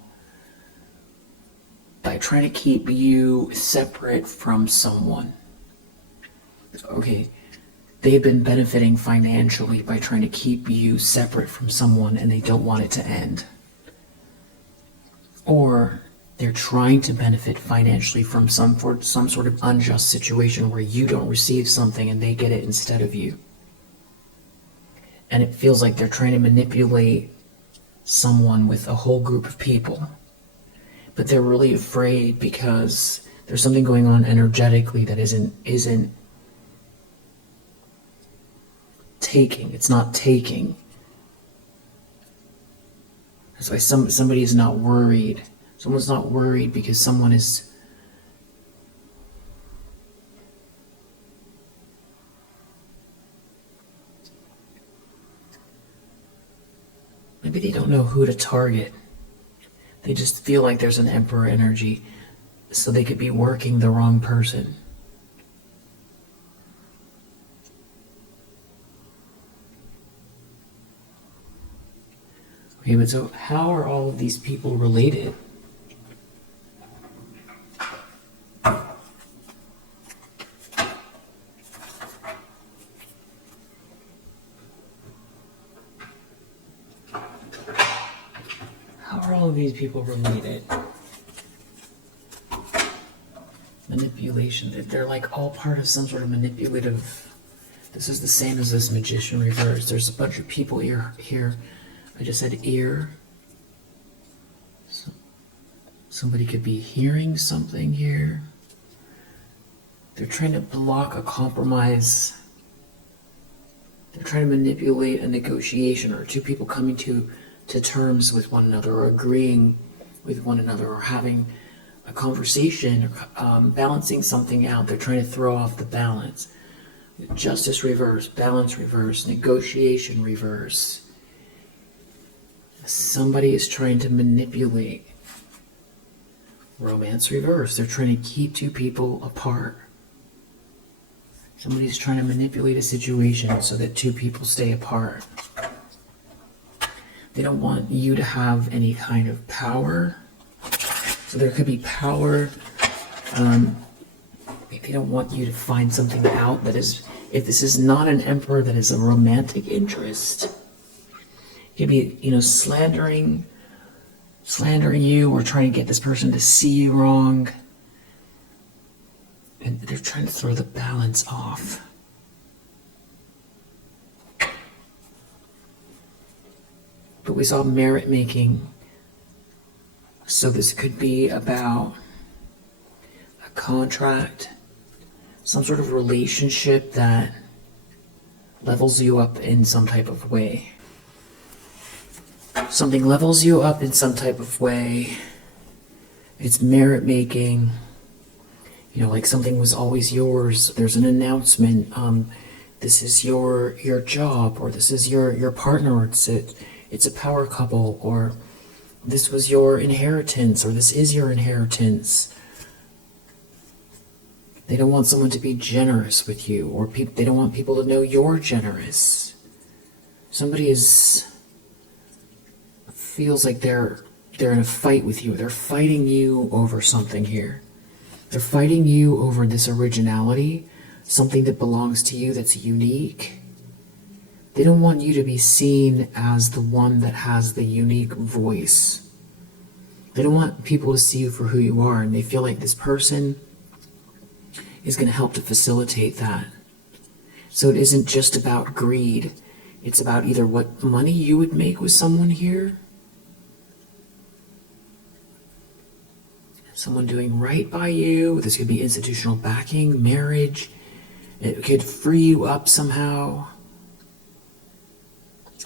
by trying to keep you separate from someone. Okay, they've been benefiting financially by trying to keep you separate from someone, and they don't want it to end. Or they're trying to benefit financially from some sort of unjust situation where you don't receive something and they get it instead of you. And it feels like they're trying to manipulate someone with a whole group of people. But they're really afraid because there's something going on energetically that isn't taking. It's not taking. That's why somebody is not worried. Someone's not worried because someone is maybe they don't know who to target. They just feel like there's an Emperor energy, so they could be working the wrong person. Okay, but so how are all of these people related? these people related. Manipulation. They're like all part of some sort of manipulative. This is the same as this magician reverse. There's a bunch of people here. I just said ear. So somebody could be hearing something here. They're trying to block a compromise. They're trying to manipulate a negotiation, or two people coming to terms with one another, or agreeing with one another, or having a conversation, or balancing something out. They're trying to throw off the balance. Justice reverse, balance reverse, negotiation reverse. Somebody is trying to manipulate. Romance reverse. They're trying to keep two people apart. Somebody's trying to manipulate a situation so that two people stay apart. They don't want you to have any kind of power. So there could be power. They don't want you to find something out that is, if this is not an emperor, that is a romantic interest. It could be, slandering you, or trying to get this person to see you wrong. And they're trying to throw the balance off. But we saw merit making. So this could be about a contract, some sort of relationship that levels you up in some type of way. Something levels you up in some type of way. It's merit making. Like something was always yours. There's an announcement. This is your job, or this is your partner. It's a power couple, or this was your inheritance, or this is your inheritance. They don't want someone to be generous with you, or they don't want people to know you're generous. Somebody feels like they're in a fight with you. They're fighting you over something here. They're fighting you over this originality, something that belongs to you that's unique. They don't want you to be seen as the one that has the unique voice. They don't want people to see you for who you are, and they feel like this person is going to help to facilitate that. So it isn't just about greed. It's about either what money you would make with someone here, someone doing right by you. This could be institutional backing, marriage. It could free you up somehow.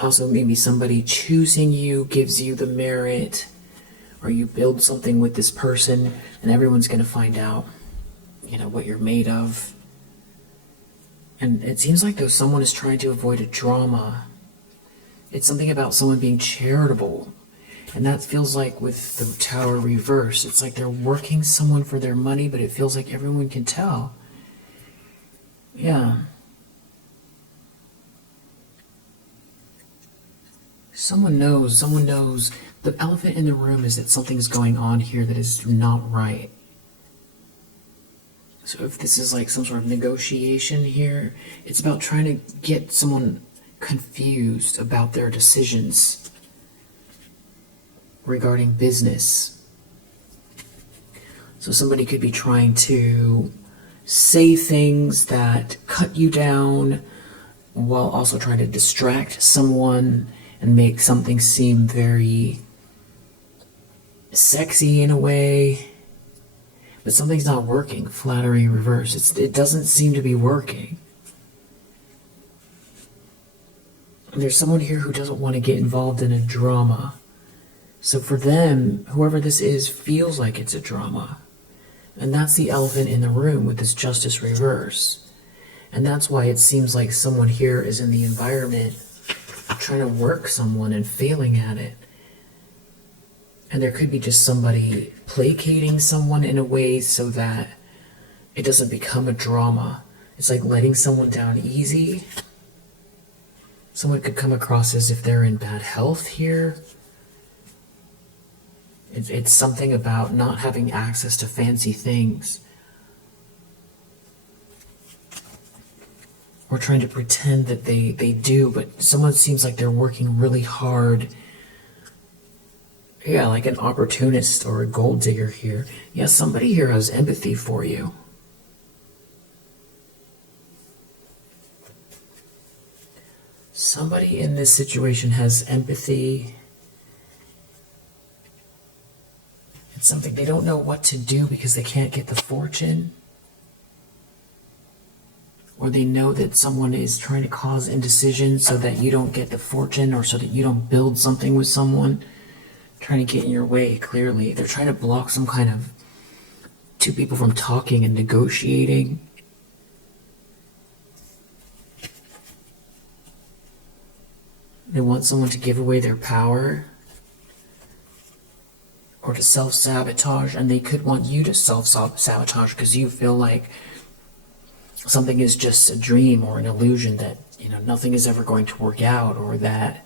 Also, maybe somebody choosing you gives you the merit, or you build something with this person and everyone's going to find out, what you're made of. And it seems like though someone is trying to avoid a drama. It's something about someone being charitable. And that feels like with the Tower reverse, it's like they're working someone for their money, but it feels like everyone can tell. Yeah. Someone knows. The elephant in the room is that something's going on here that is not right. So if this is like some sort of negotiation here, it's about trying to get someone confused about their decisions regarding business. So somebody could be trying to say things that cut you down while also trying to distract someone and make something seem very sexy in a way. But something's not working. Flattery reverse. It doesn't seem to be working. And there's someone here who doesn't want to get involved in a drama. So for them, whoever this is feels like it's a drama. And that's the elephant in the room with this justice reverse. And that's why it seems like someone here is in the environment trying to work someone and failing at it. And there could be just somebody placating someone in a way so that it doesn't become a drama. It's like letting someone down easy. Someone could come across as if they're in bad health here. It's something about not having access to fancy things. Or trying to pretend that they do, but someone seems like they're working really hard Yeah, like an opportunist or a gold digger here. Yeah, somebody here has empathy for you. Somebody in this situation has empathy. It's something they don't know what to do because they can't get the fortune. Or they know that someone is trying to cause indecision so that you don't get the fortune, or so that you don't build something with someone. Trying to get in your way, clearly. They're trying to block some kind of two people from talking and negotiating. They want someone to give away their power or to self-sabotage, and they could want you to self-sabotage because you feel like something is just a dream or an illusion, that, nothing is ever going to work out, or that,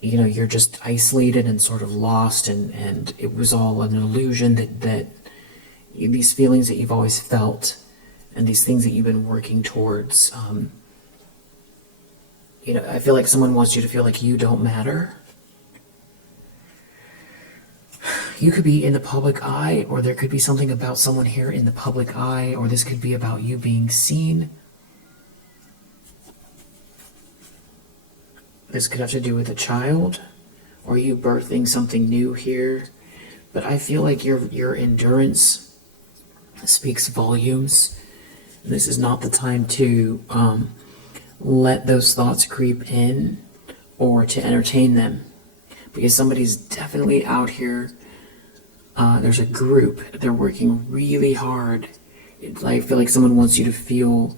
you're just isolated and sort of lost, and it was all an illusion, that these feelings that you've always felt and these things that you've been working towards. I feel like someone wants you to feel like you don't matter. You could be in the public eye, or there could be something about someone here in the public eye, or this could be about you being seen. This could have to do with a child, or you birthing something new here. But I feel like your endurance speaks volumes. This is not the time to let those thoughts creep in or to entertain them, because somebody's definitely out here. There's a group, they're working really hard. I feel like someone wants you to feel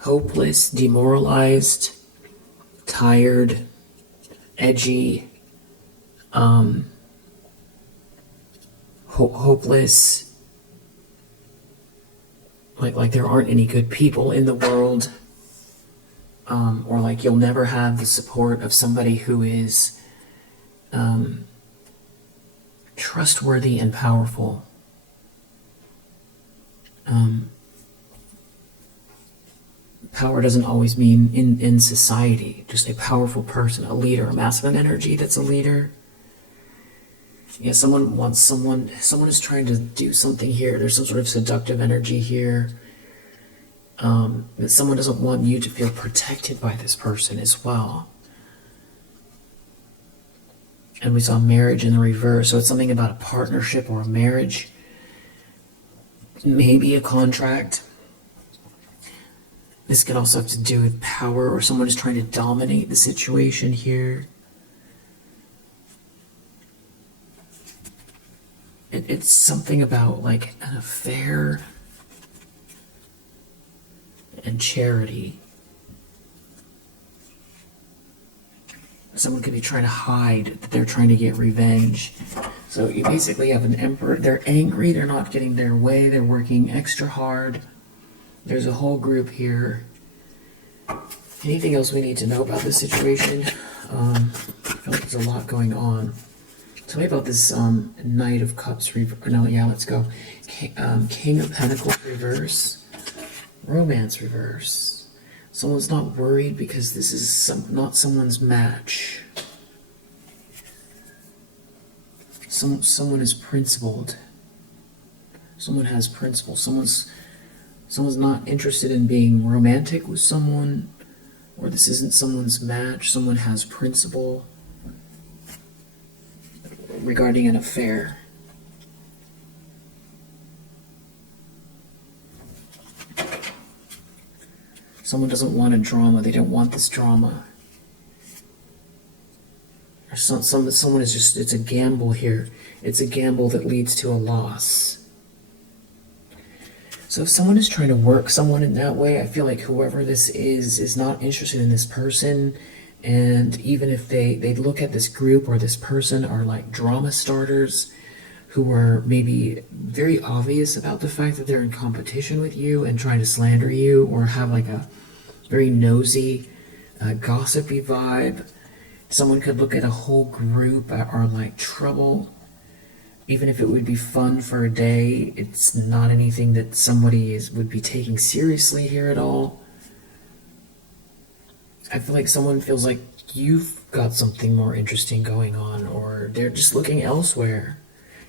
hopeless, demoralized, tired, edgy, hopeless, like there aren't any good people in the world, or like you'll never have the support of somebody who is trustworthy and powerful. Power doesn't always mean in society, just a powerful person, a leader, a masculine energy that's a leader. Yeah, someone is trying to do something here. There's some sort of seductive energy here. That someone doesn't want you to feel protected by this person as well. And we saw marriage in the reverse, so it's something about a partnership or a marriage. Maybe a contract. This could also have to do with power, or someone is trying to dominate the situation here. It's something about like an affair and charity. Someone could be trying to hide that they're trying to get revenge. So you basically have an emperor. They're angry, they're not getting their way, they're working extra hard. There's a whole group here. Anything else we need to know about this situation? I feel like there's a lot going on. Tell me about this Knight of Cups no, yeah, let's go. King of Pentacles reverse. Romance reverse. Someone's not worried because this is not someone's match. Someone is principled. Someone has principle. Someone's not interested in being romantic with someone, or this isn't someone's match. Someone has principle regarding an affair. Someone doesn't want a drama. They don't want this drama. Or someone is just, it's a gamble here. It's a gamble that leads to a loss. So if someone is trying to work someone in that way, I feel like whoever this is not interested in this person. And even if they look at this group or this person are like drama starters who are maybe very obvious about the fact that they're in competition with you and trying to slander you, or have like a very nosy, gossipy vibe. Someone could look at a whole group are like trouble. Even if it would be fun for a day, it's not anything that somebody would be taking seriously here at all. I feel like someone feels like you've got something more interesting going on, or they're just looking elsewhere.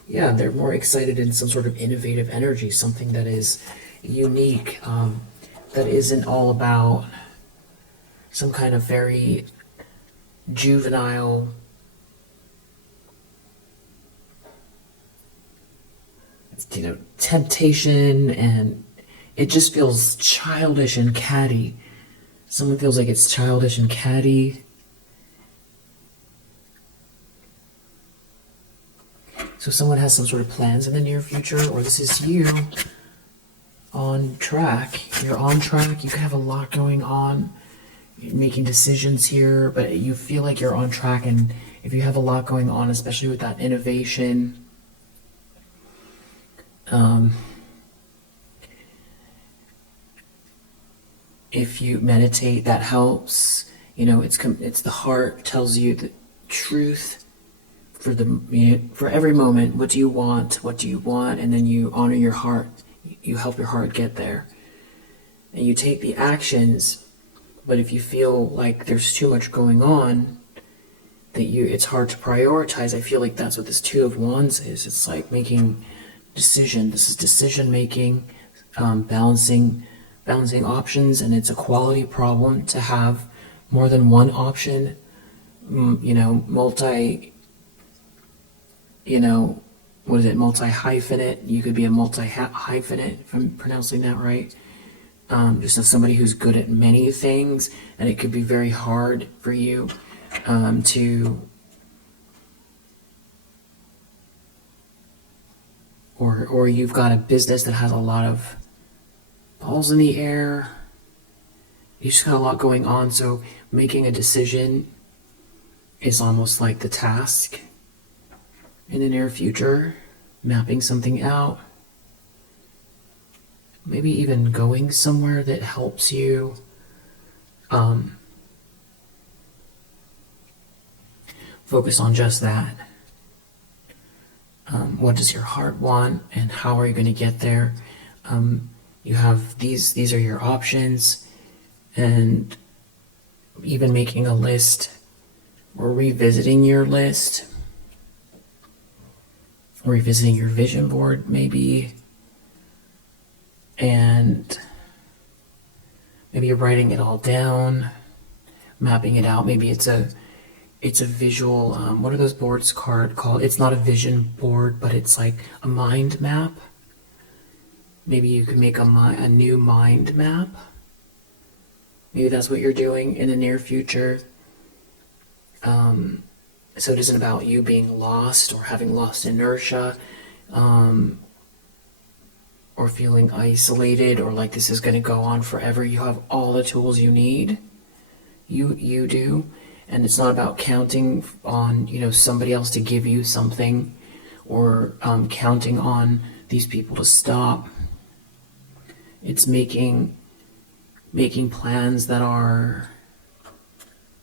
Yeah, they're more excited in some sort of innovative energy, something that is unique, that isn't all about some kind of very juvenile, temptation, and it just feels childish and catty. Someone feels like it's childish and catty. So someone has some sort of plans in the near future, or this is you on track. You're on track. You could have a lot going on. You're making decisions here, but you feel like you're on track. And if you have a lot going on, especially with that innovation, if you meditate, that helps. It's the heart tells you the truth for every moment. What do you want? What do you want? And then you honor your heart. You help your heart get there, and you take the actions. But if you feel like there's too much going on, it's hard to prioritize. I feel like that's what this Two of Wands is. It's like making decision. This is decision making, balancing options, and it's a quality problem to have more than one option. Multi-hyphenate. You could be a multi-hyphenate, if I'm pronouncing that right. Just as somebody who's good at many things, and it could be very hard for you or you've got a business that has a lot of balls in the air. You just got a lot going on, so making a decision is almost like the task in the near future. Mapping something out. Maybe even going somewhere that helps you focus on just that. What does your heart want, and how are you going to get there? You have these are your options, and even making a list or revisiting your list, revisiting your vision board maybe, and maybe you're writing it all down, mapping it out. Maybe it's a visual, what are those boards called? It's not a vision board, but it's like a mind map. Maybe you could make a new mind map. Maybe that's what you're doing in the near future. So it isn't about you being lost or having lost inertia, or feeling isolated, or like this is going to go on forever. You have all the tools you need. You do. And it's not about counting on, somebody else to give you something, or counting on these people to stop. It's making plans that are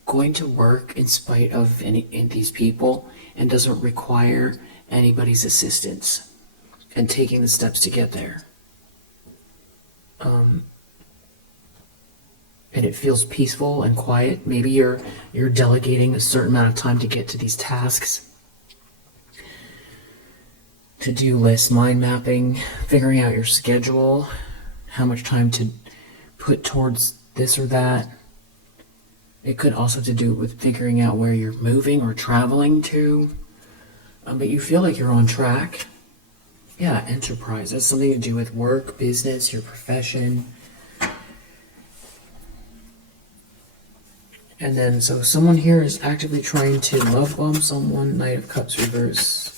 going to work in spite of these people, and doesn't require anybody's assistance, and taking the steps to get there. And it feels peaceful and quiet. Maybe you're delegating a certain amount of time to get to these tasks. To-do list, mind mapping, figuring out your schedule, how much time to put towards this or that. It could also to do with figuring out where you're moving or traveling to. But you feel like you're on track. Yeah, enterprise. That's something to do with work, business, your profession. And then, so someone here is actively trying to love bomb someone. Knight of Cups reverse.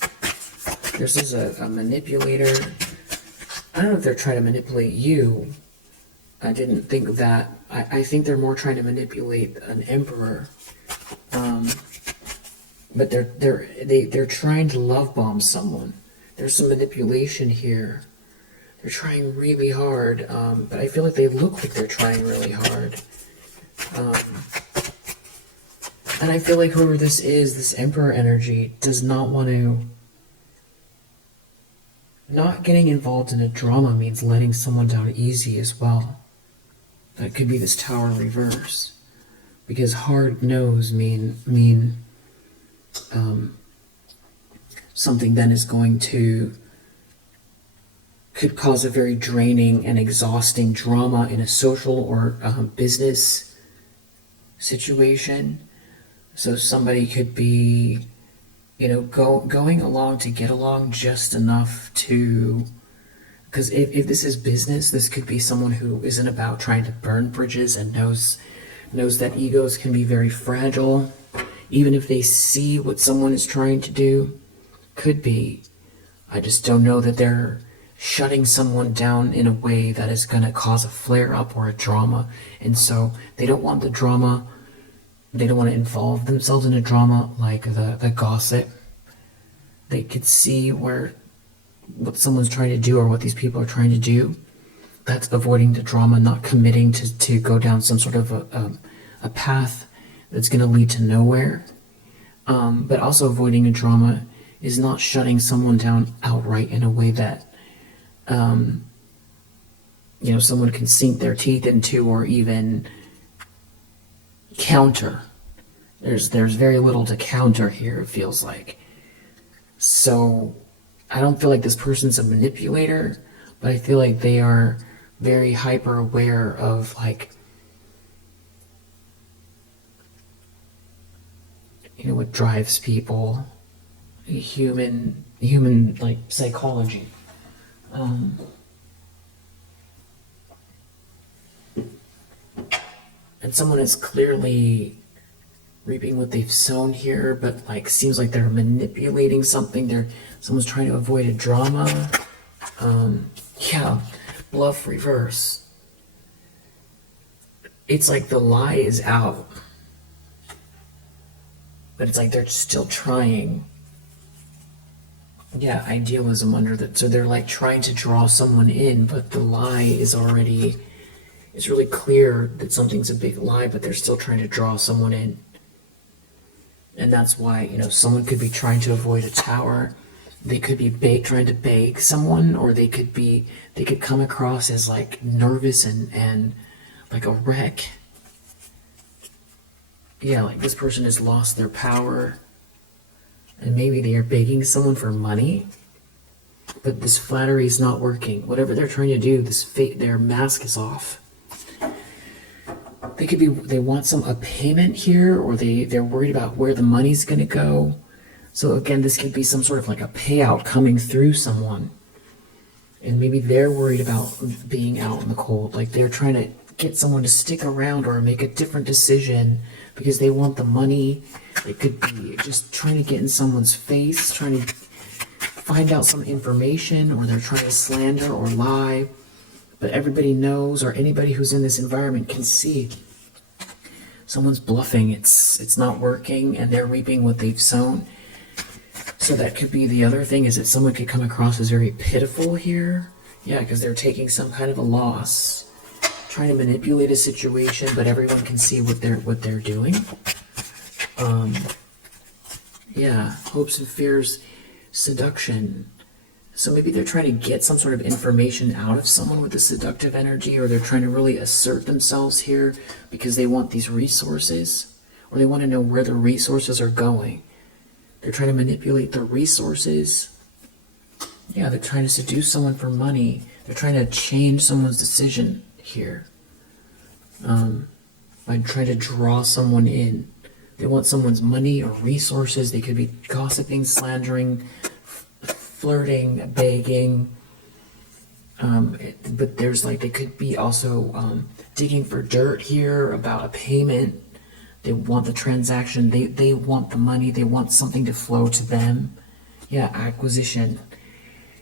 This is a manipulator. I don't know if they're trying to manipulate you. I didn't think of that. I think they're more trying to manipulate an emperor. But they're trying to love bomb someone. There's some manipulation here. They're trying really hard, but I feel like they look like they're trying really hard. And I feel like whoever this is, this Emperor energy, does not want to... Not getting involved in a drama means letting someone down easy as well. That could be this Tower reverse. because hard no's mean something then is going to could cause a very draining and exhausting drama in a social or business situation. So somebody could be, going along to get along just enough to, because if this is business, this could be someone who isn't about trying to burn bridges and knows that egos can be very fragile, even if they see what someone is trying to do. Could be. I just don't know that they're shutting someone down in a way that is going to cause a flare-up or a drama. And so they don't want the drama. They don't want to involve themselves in a drama like the gossip. They could see what someone's trying to do or what these people are trying to do. That's avoiding the drama, not committing to go down some sort of a path that's going to lead to nowhere. But also avoiding a drama is not shutting someone down outright in a way that someone can sink their teeth into or even counter. There's very little to counter here, it feels like. So I don't feel like this person's a manipulator, but I feel like they are very hyper aware of what drives people, human psychology. And someone is clearly reaping what they've sown here, but seems like they're manipulating something. Someone's trying to avoid a drama. Bluff reverse. It's like the lie is out, but it's like they're still trying. Idealism under that. So they're trying to draw someone in, but the lie is already, it's really clear that something's a big lie, but they're still trying to draw someone in. And that's why, someone could be trying to avoid a tower. They could be trying to beg someone, or they could come across as nervous and like a wreck. This person has lost their power. And maybe they are begging someone for money, but this flattery is not working. Whatever they're trying to do, their mask is off. They want a payment here, or they're worried about where the money's going to go. So again, this could be some sort of a payout coming through someone. And maybe they're worried about being out in the cold. They're trying to get someone to stick around or make a different decision because they want the money. It could be just trying to get in someone's face, trying to find out some information, or they're trying to slander or lie. But everybody knows, or anybody who's in this environment can see someone's bluffing. It's not working, and they're reaping what they've sown. So that could be the other thing, is that someone could come across as very pitiful here. Because they're taking some kind of a loss, trying to manipulate a situation, but everyone can see what they're doing. Hopes and fears, seduction. So maybe they're trying to get some sort of information out of someone with a seductive energy, or they're trying to really assert themselves here because they want these resources, or they want to know where the resources are going. They're trying to manipulate the resources. They're trying to seduce someone for money. They're trying to change someone's decision here. By trying to draw someone in. They want someone's money or resources. They could be gossiping, slandering, flirting, begging. But there's they could be also digging for dirt here about a payment. They want the transaction. They want the money. They want something to flow to them. Acquisition.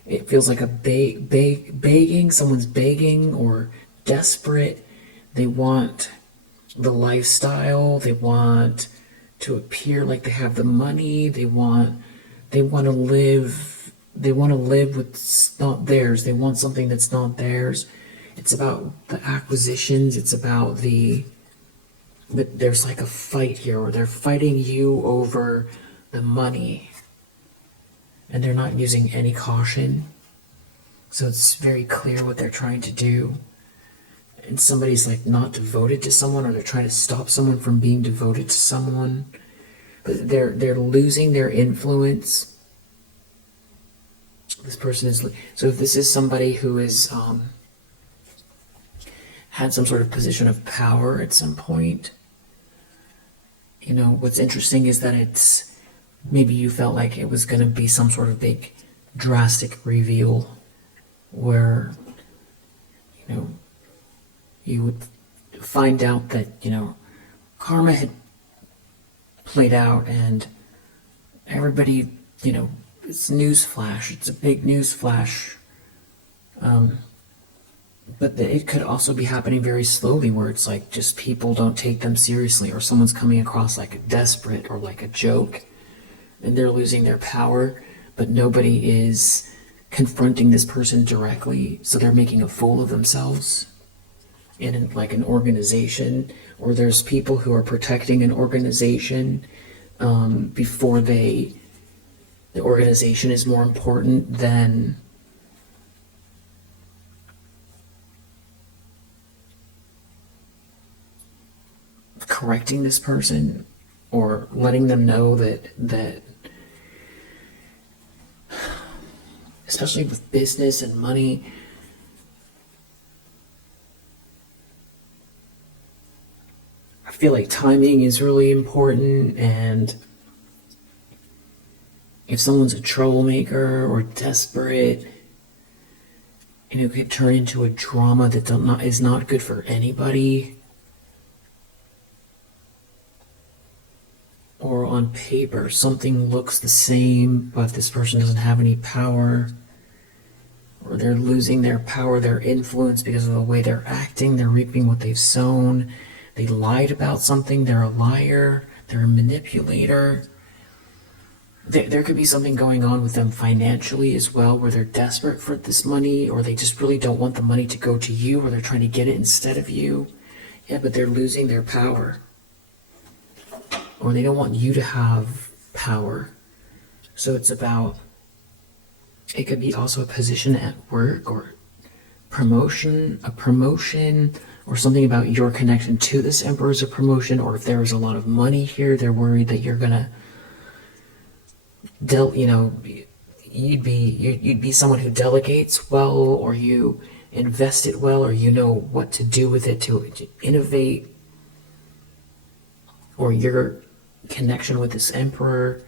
It feels like a begging. Someone's begging or desperate. They want the lifestyle. They want to appear like they have the money. They want to live what's not theirs. They want something that's not theirs. It's about the acquisitions. It's about but there's a fight here, or they're fighting you over the money, and they're not using any caution. So it's very clear what they're trying to do. and somebody's like not devoted to someone, or they're trying to stop someone from being devoted to someone, but they're losing their influence. This person is, so if this is somebody who is had some sort of position of power at some point, you know, what's interesting is that it's, maybe you felt like it was going to be some sort of big drastic reveal where, you know, you would find out that, you know, karma had played out and everybody, you know, it's news flash. It's a big news flash. But it could also be happening very slowly, where it's like just people don't take them seriously, or someone's coming across like a desperate or like a joke, and they're losing their power, but nobody is confronting this person directly, so they're making a fool of themselves in like an organization, or there's people who are protecting an organization before the organization is more important than correcting this person or letting them know that especially with business and money, I feel like timing is really important, and if someone's a troublemaker or desperate, and it could turn into a drama that is not good for anybody. Or on paper, something looks the same, but this person doesn't have any power, or they're losing their power, their influence because of the way they're acting, they're reaping what they've sown. They lied about something, they're a liar, they're a manipulator. There could be something going on with them financially as well, where they're desperate for this money, or they just really don't want the money to go to you, or they're trying to get it instead of you. Yeah, but they're losing their power. Or they don't want you to have power. So it's about, it could be also a position at work, or a promotion, or something about your connection to this emperor as a promotion, or if there was a lot of money here, they're worried that you're gonna you'd be someone who delegates well, or you invest it well, or you know what to do with it to innovate, or your connection with this emperor,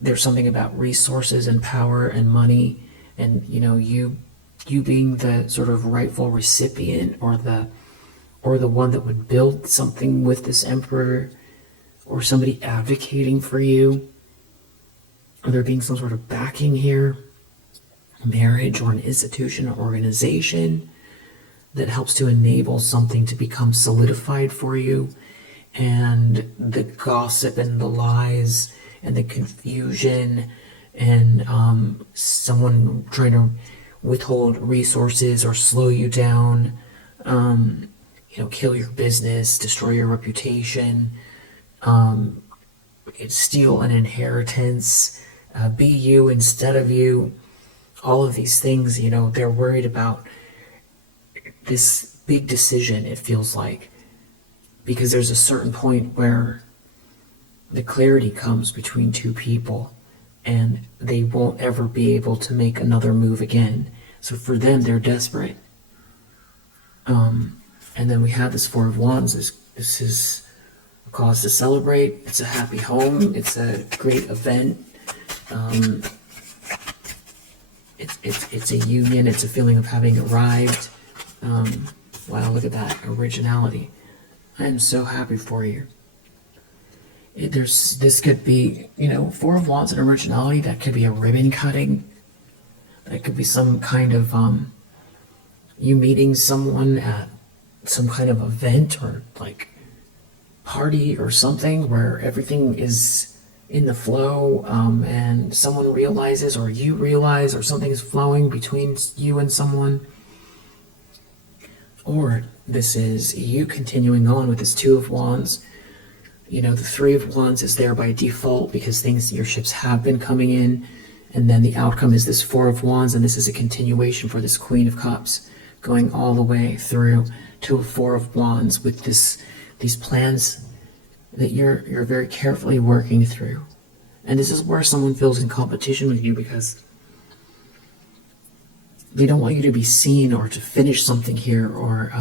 there's something about resources and power and money, and you know, you being the sort of rightful recipient, or the one that would build something with this emperor, or somebody advocating for you, or there being some sort of backing here, a marriage or an institution or organization that helps to enable something to become solidified for you. And the gossip and the lies and the confusion and someone trying to withhold resources or slow you down, kill your business, destroy your reputation, steal an inheritance, be you instead of you. All of these things, they're worried about this big decision, it feels like. Because there's a certain point where the clarity comes between two people, and they won't ever be able to make another move again. So for them, they're desperate. And then we have this Four of Wands. This is a cause to celebrate. It's a happy home. It's a great event. It's a union. It's a feeling of having arrived. Wow, look at that originality. I am so happy for you. This could be, Four of Wands and originality. That could be a ribbon cutting. That could be some kind of, you meeting someone at some kind of event or like party or something where everything is in the flow, and someone realizes, or you realize, or something is flowing between you and someone. Or this is you continuing on with this Two of Wands. The Three of Wands is there by default because your ships have been coming in, and then the outcome is this Four of Wands, and this is a continuation for this Queen of Cups going all the way through to a Four of Wands with these plans that you're very carefully working through. And this is where someone feels in competition with you because they don't want you to be seen or to finish something here, or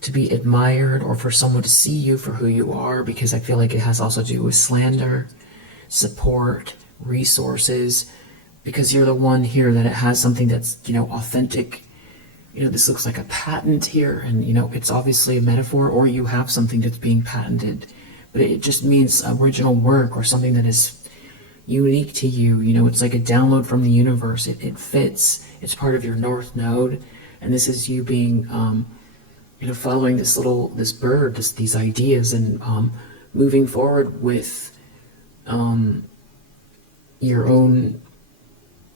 to be admired, or for someone to see you for who you are, because I feel like it has also to do with slander, support, resources, because you're the one here that it has something that's, authentic. This looks like a patent here, and, it's obviously a metaphor, or you have something that's being patented, but it just means original work or something that is unique to you. It's like a download from the universe. It fits. It's part of your North Node, and this is you being, following this bird, these ideas, and moving forward with your own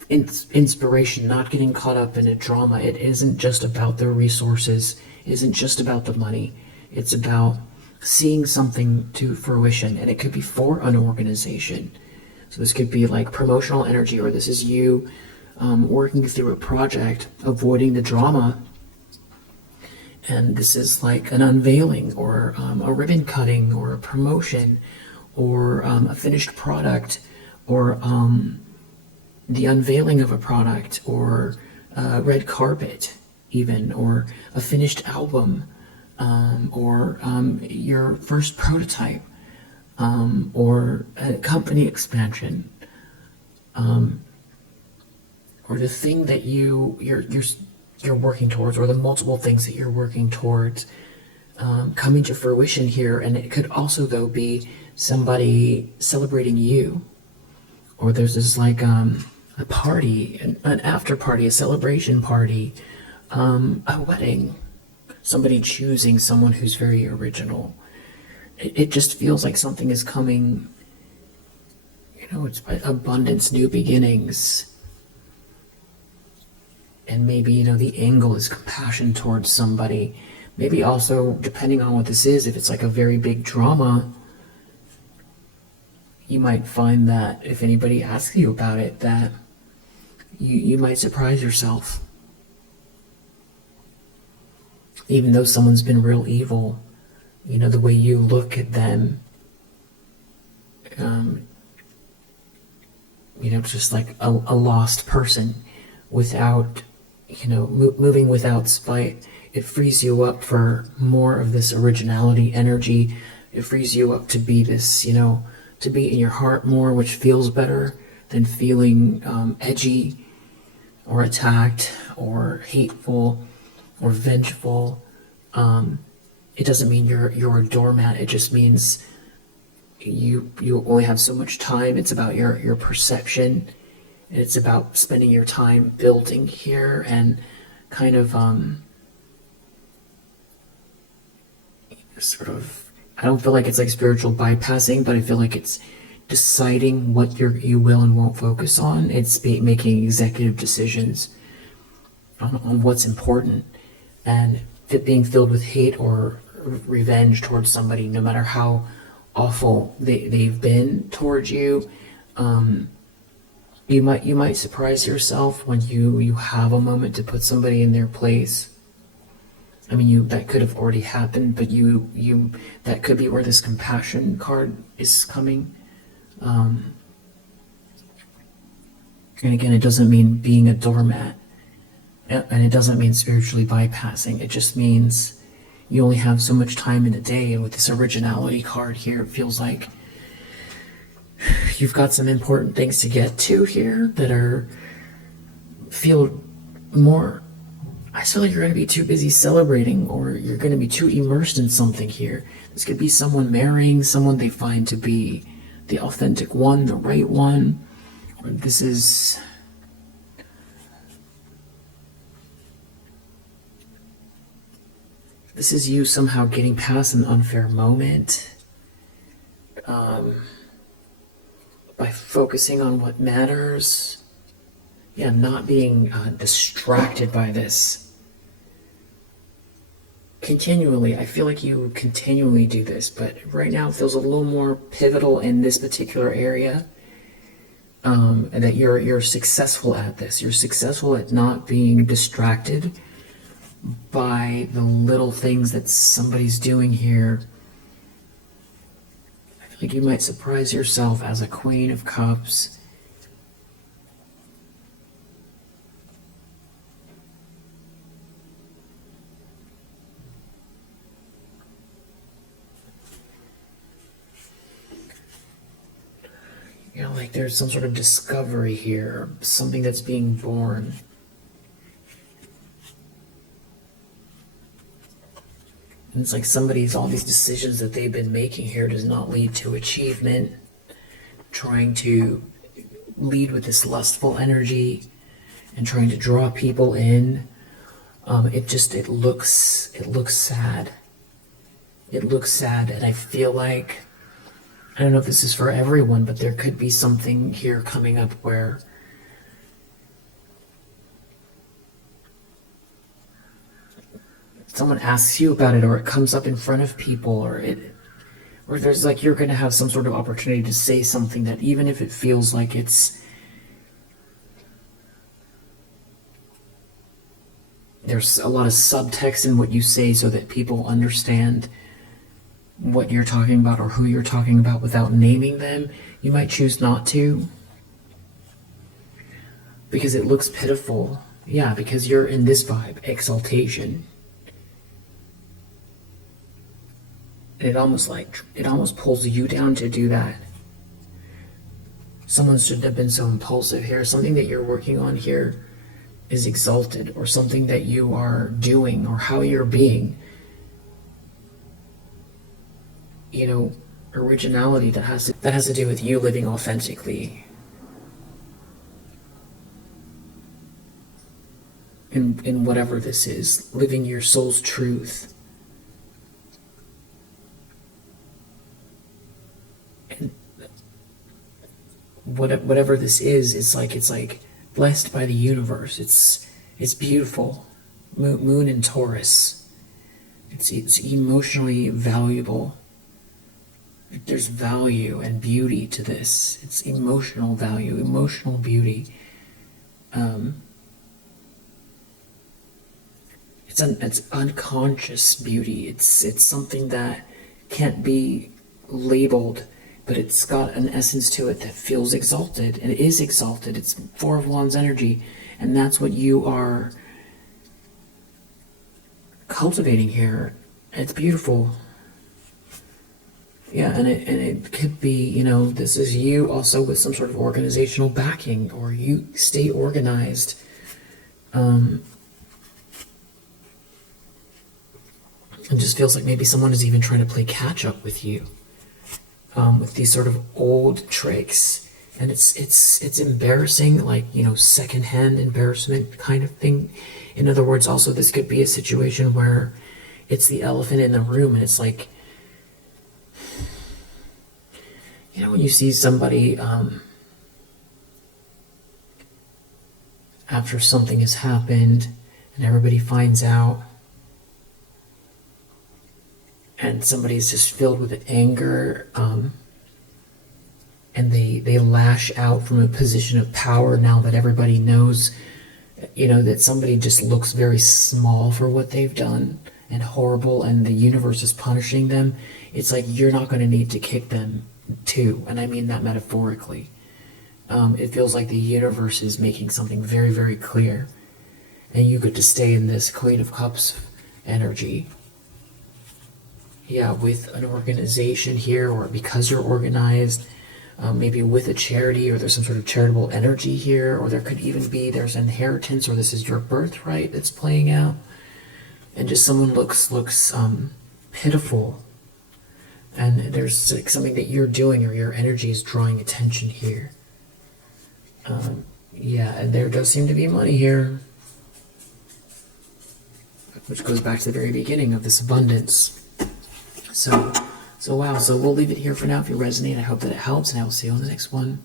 inspiration, not getting caught up in a drama. It isn't just about the resources. It isn't just about the money. It's about seeing something to fruition, and it could be for an organization. So this could be like promotional energy, or this is you working through a project, avoiding the drama. And this is like an unveiling, or a ribbon cutting, or a promotion, or a finished product, or the unveiling of a product, or a red carpet even, or a finished album, or your first prototype, or a company expansion, or the thing that you're working towards, or the multiple things that you're working towards coming to fruition here. And it could also, though, be somebody celebrating you, or there's this like a party, an after party, a celebration party, a wedding, somebody choosing someone who's very original. It just feels like something is coming. It's abundance, new beginnings. And maybe, the angle is compassion towards somebody. Maybe also, depending on what this is, if it's like a very big drama, you might find that if anybody asks you about it, that you might surprise yourself. Even though someone's been real evil, the way you look at them, just like a lost person without, moving without spite. It frees you up for more of this originality energy. It frees you up to be this, to be in your heart more, which feels better than feeling edgy or attacked or hateful or vengeful. It doesn't mean you're a doormat. It just means you only have so much time. It's about your perception. It's about spending your time building here and kind of sort of, I don't feel like it's like spiritual bypassing, but I feel like it's deciding what you will and won't focus on. It's making executive decisions on what's important, and being filled with hate or revenge towards somebody, no matter how awful they've been towards you. You might surprise yourself when you have a moment to put somebody in their place. I mean, that could have already happened, but that could be where this compassion card is coming. And again, it doesn't mean being a doormat, and it doesn't mean spiritually bypassing. It just means you only have so much time in a day, and with this originality card here, it feels like you've got some important things to get to here that feel more. I feel like you're going to be too busy celebrating, or you're going to be too immersed in something here. This could be someone marrying someone they find to be the authentic one, the right one. Or this is you somehow getting past an unfair moment by focusing on what matters. Yeah, not being distracted by this continually. I feel like you continually do this, but right now it feels a little more pivotal in this particular area, and that you're successful at this. You're successful at not being distracted by the little things that somebody's doing here. I feel like you might surprise yourself as a Queen of Cups. You know, like there's some sort of discovery here, something that's being born. And it's like all these decisions that they've been making here does not lead to achievement, trying to lead with this lustful energy and trying to draw people in. It looks sad. It looks sad, and I feel like, I don't know if this is for everyone, but there could be something here coming up where someone asks you about it, or it comes up in front of people, or there's like, you're going to have some sort of opportunity to say something that, even if it feels like there's a lot of subtext in what you say so that people understand what you're talking about or who you're talking about without naming them, you might choose not to. Because it looks pitiful. Yeah, because you're in this vibe, exaltation. And it almost pulls you down to do that. Someone shouldn't have been so impulsive here. Something that you're working on here is exalted, or something that you are doing, or how you're being. You know, originality that has to do with you living authentically. In whatever this is, living your soul's truth. And whatever this is, it's like blessed by the universe. It's beautiful. Moon in Taurus. It's emotionally valuable. There's value and beauty to this. It's emotional value, emotional beauty. It's unconscious beauty. It's something that can't be labeled, but it's got an essence to it that feels exalted, and it is exalted. It's Four of Wands energy, and that's what you are cultivating here. It's beautiful. Yeah, and it could be, you know, this is you also with some sort of organizational backing, or you stay organized. It just feels like maybe someone is even trying to play catch up with you, with these sort of old tricks, and it's embarrassing, like, you know, secondhand embarrassment kind of thing. In other words, also this could be a situation where it's the elephant in the room, and it's like, you know, when you see somebody after something has happened and everybody finds out, and somebody's just filled with anger, and they lash out from a position of power now that everybody knows, you know, that somebody just looks very small for what they've done and horrible, and the universe is punishing them. It's like, you're not going to need to kick them too, and I mean that metaphorically. It feels like the universe is making something very, very clear, and you get to stay in this Queen of Cups energy. Yeah, with an organization here, or because you're organized, maybe with a charity, or there's some sort of charitable energy here, or there could even be, there's inheritance, or this is your birthright that's playing out, and just someone looks pitiful, and there's like something that you're doing, or your energy is drawing attention here. Yeah, and there does seem to be money here, which goes back to the very beginning of this abundance. So wow, so we'll leave it here for now. If you resonate, I hope that it helps, and I will see you on the next one.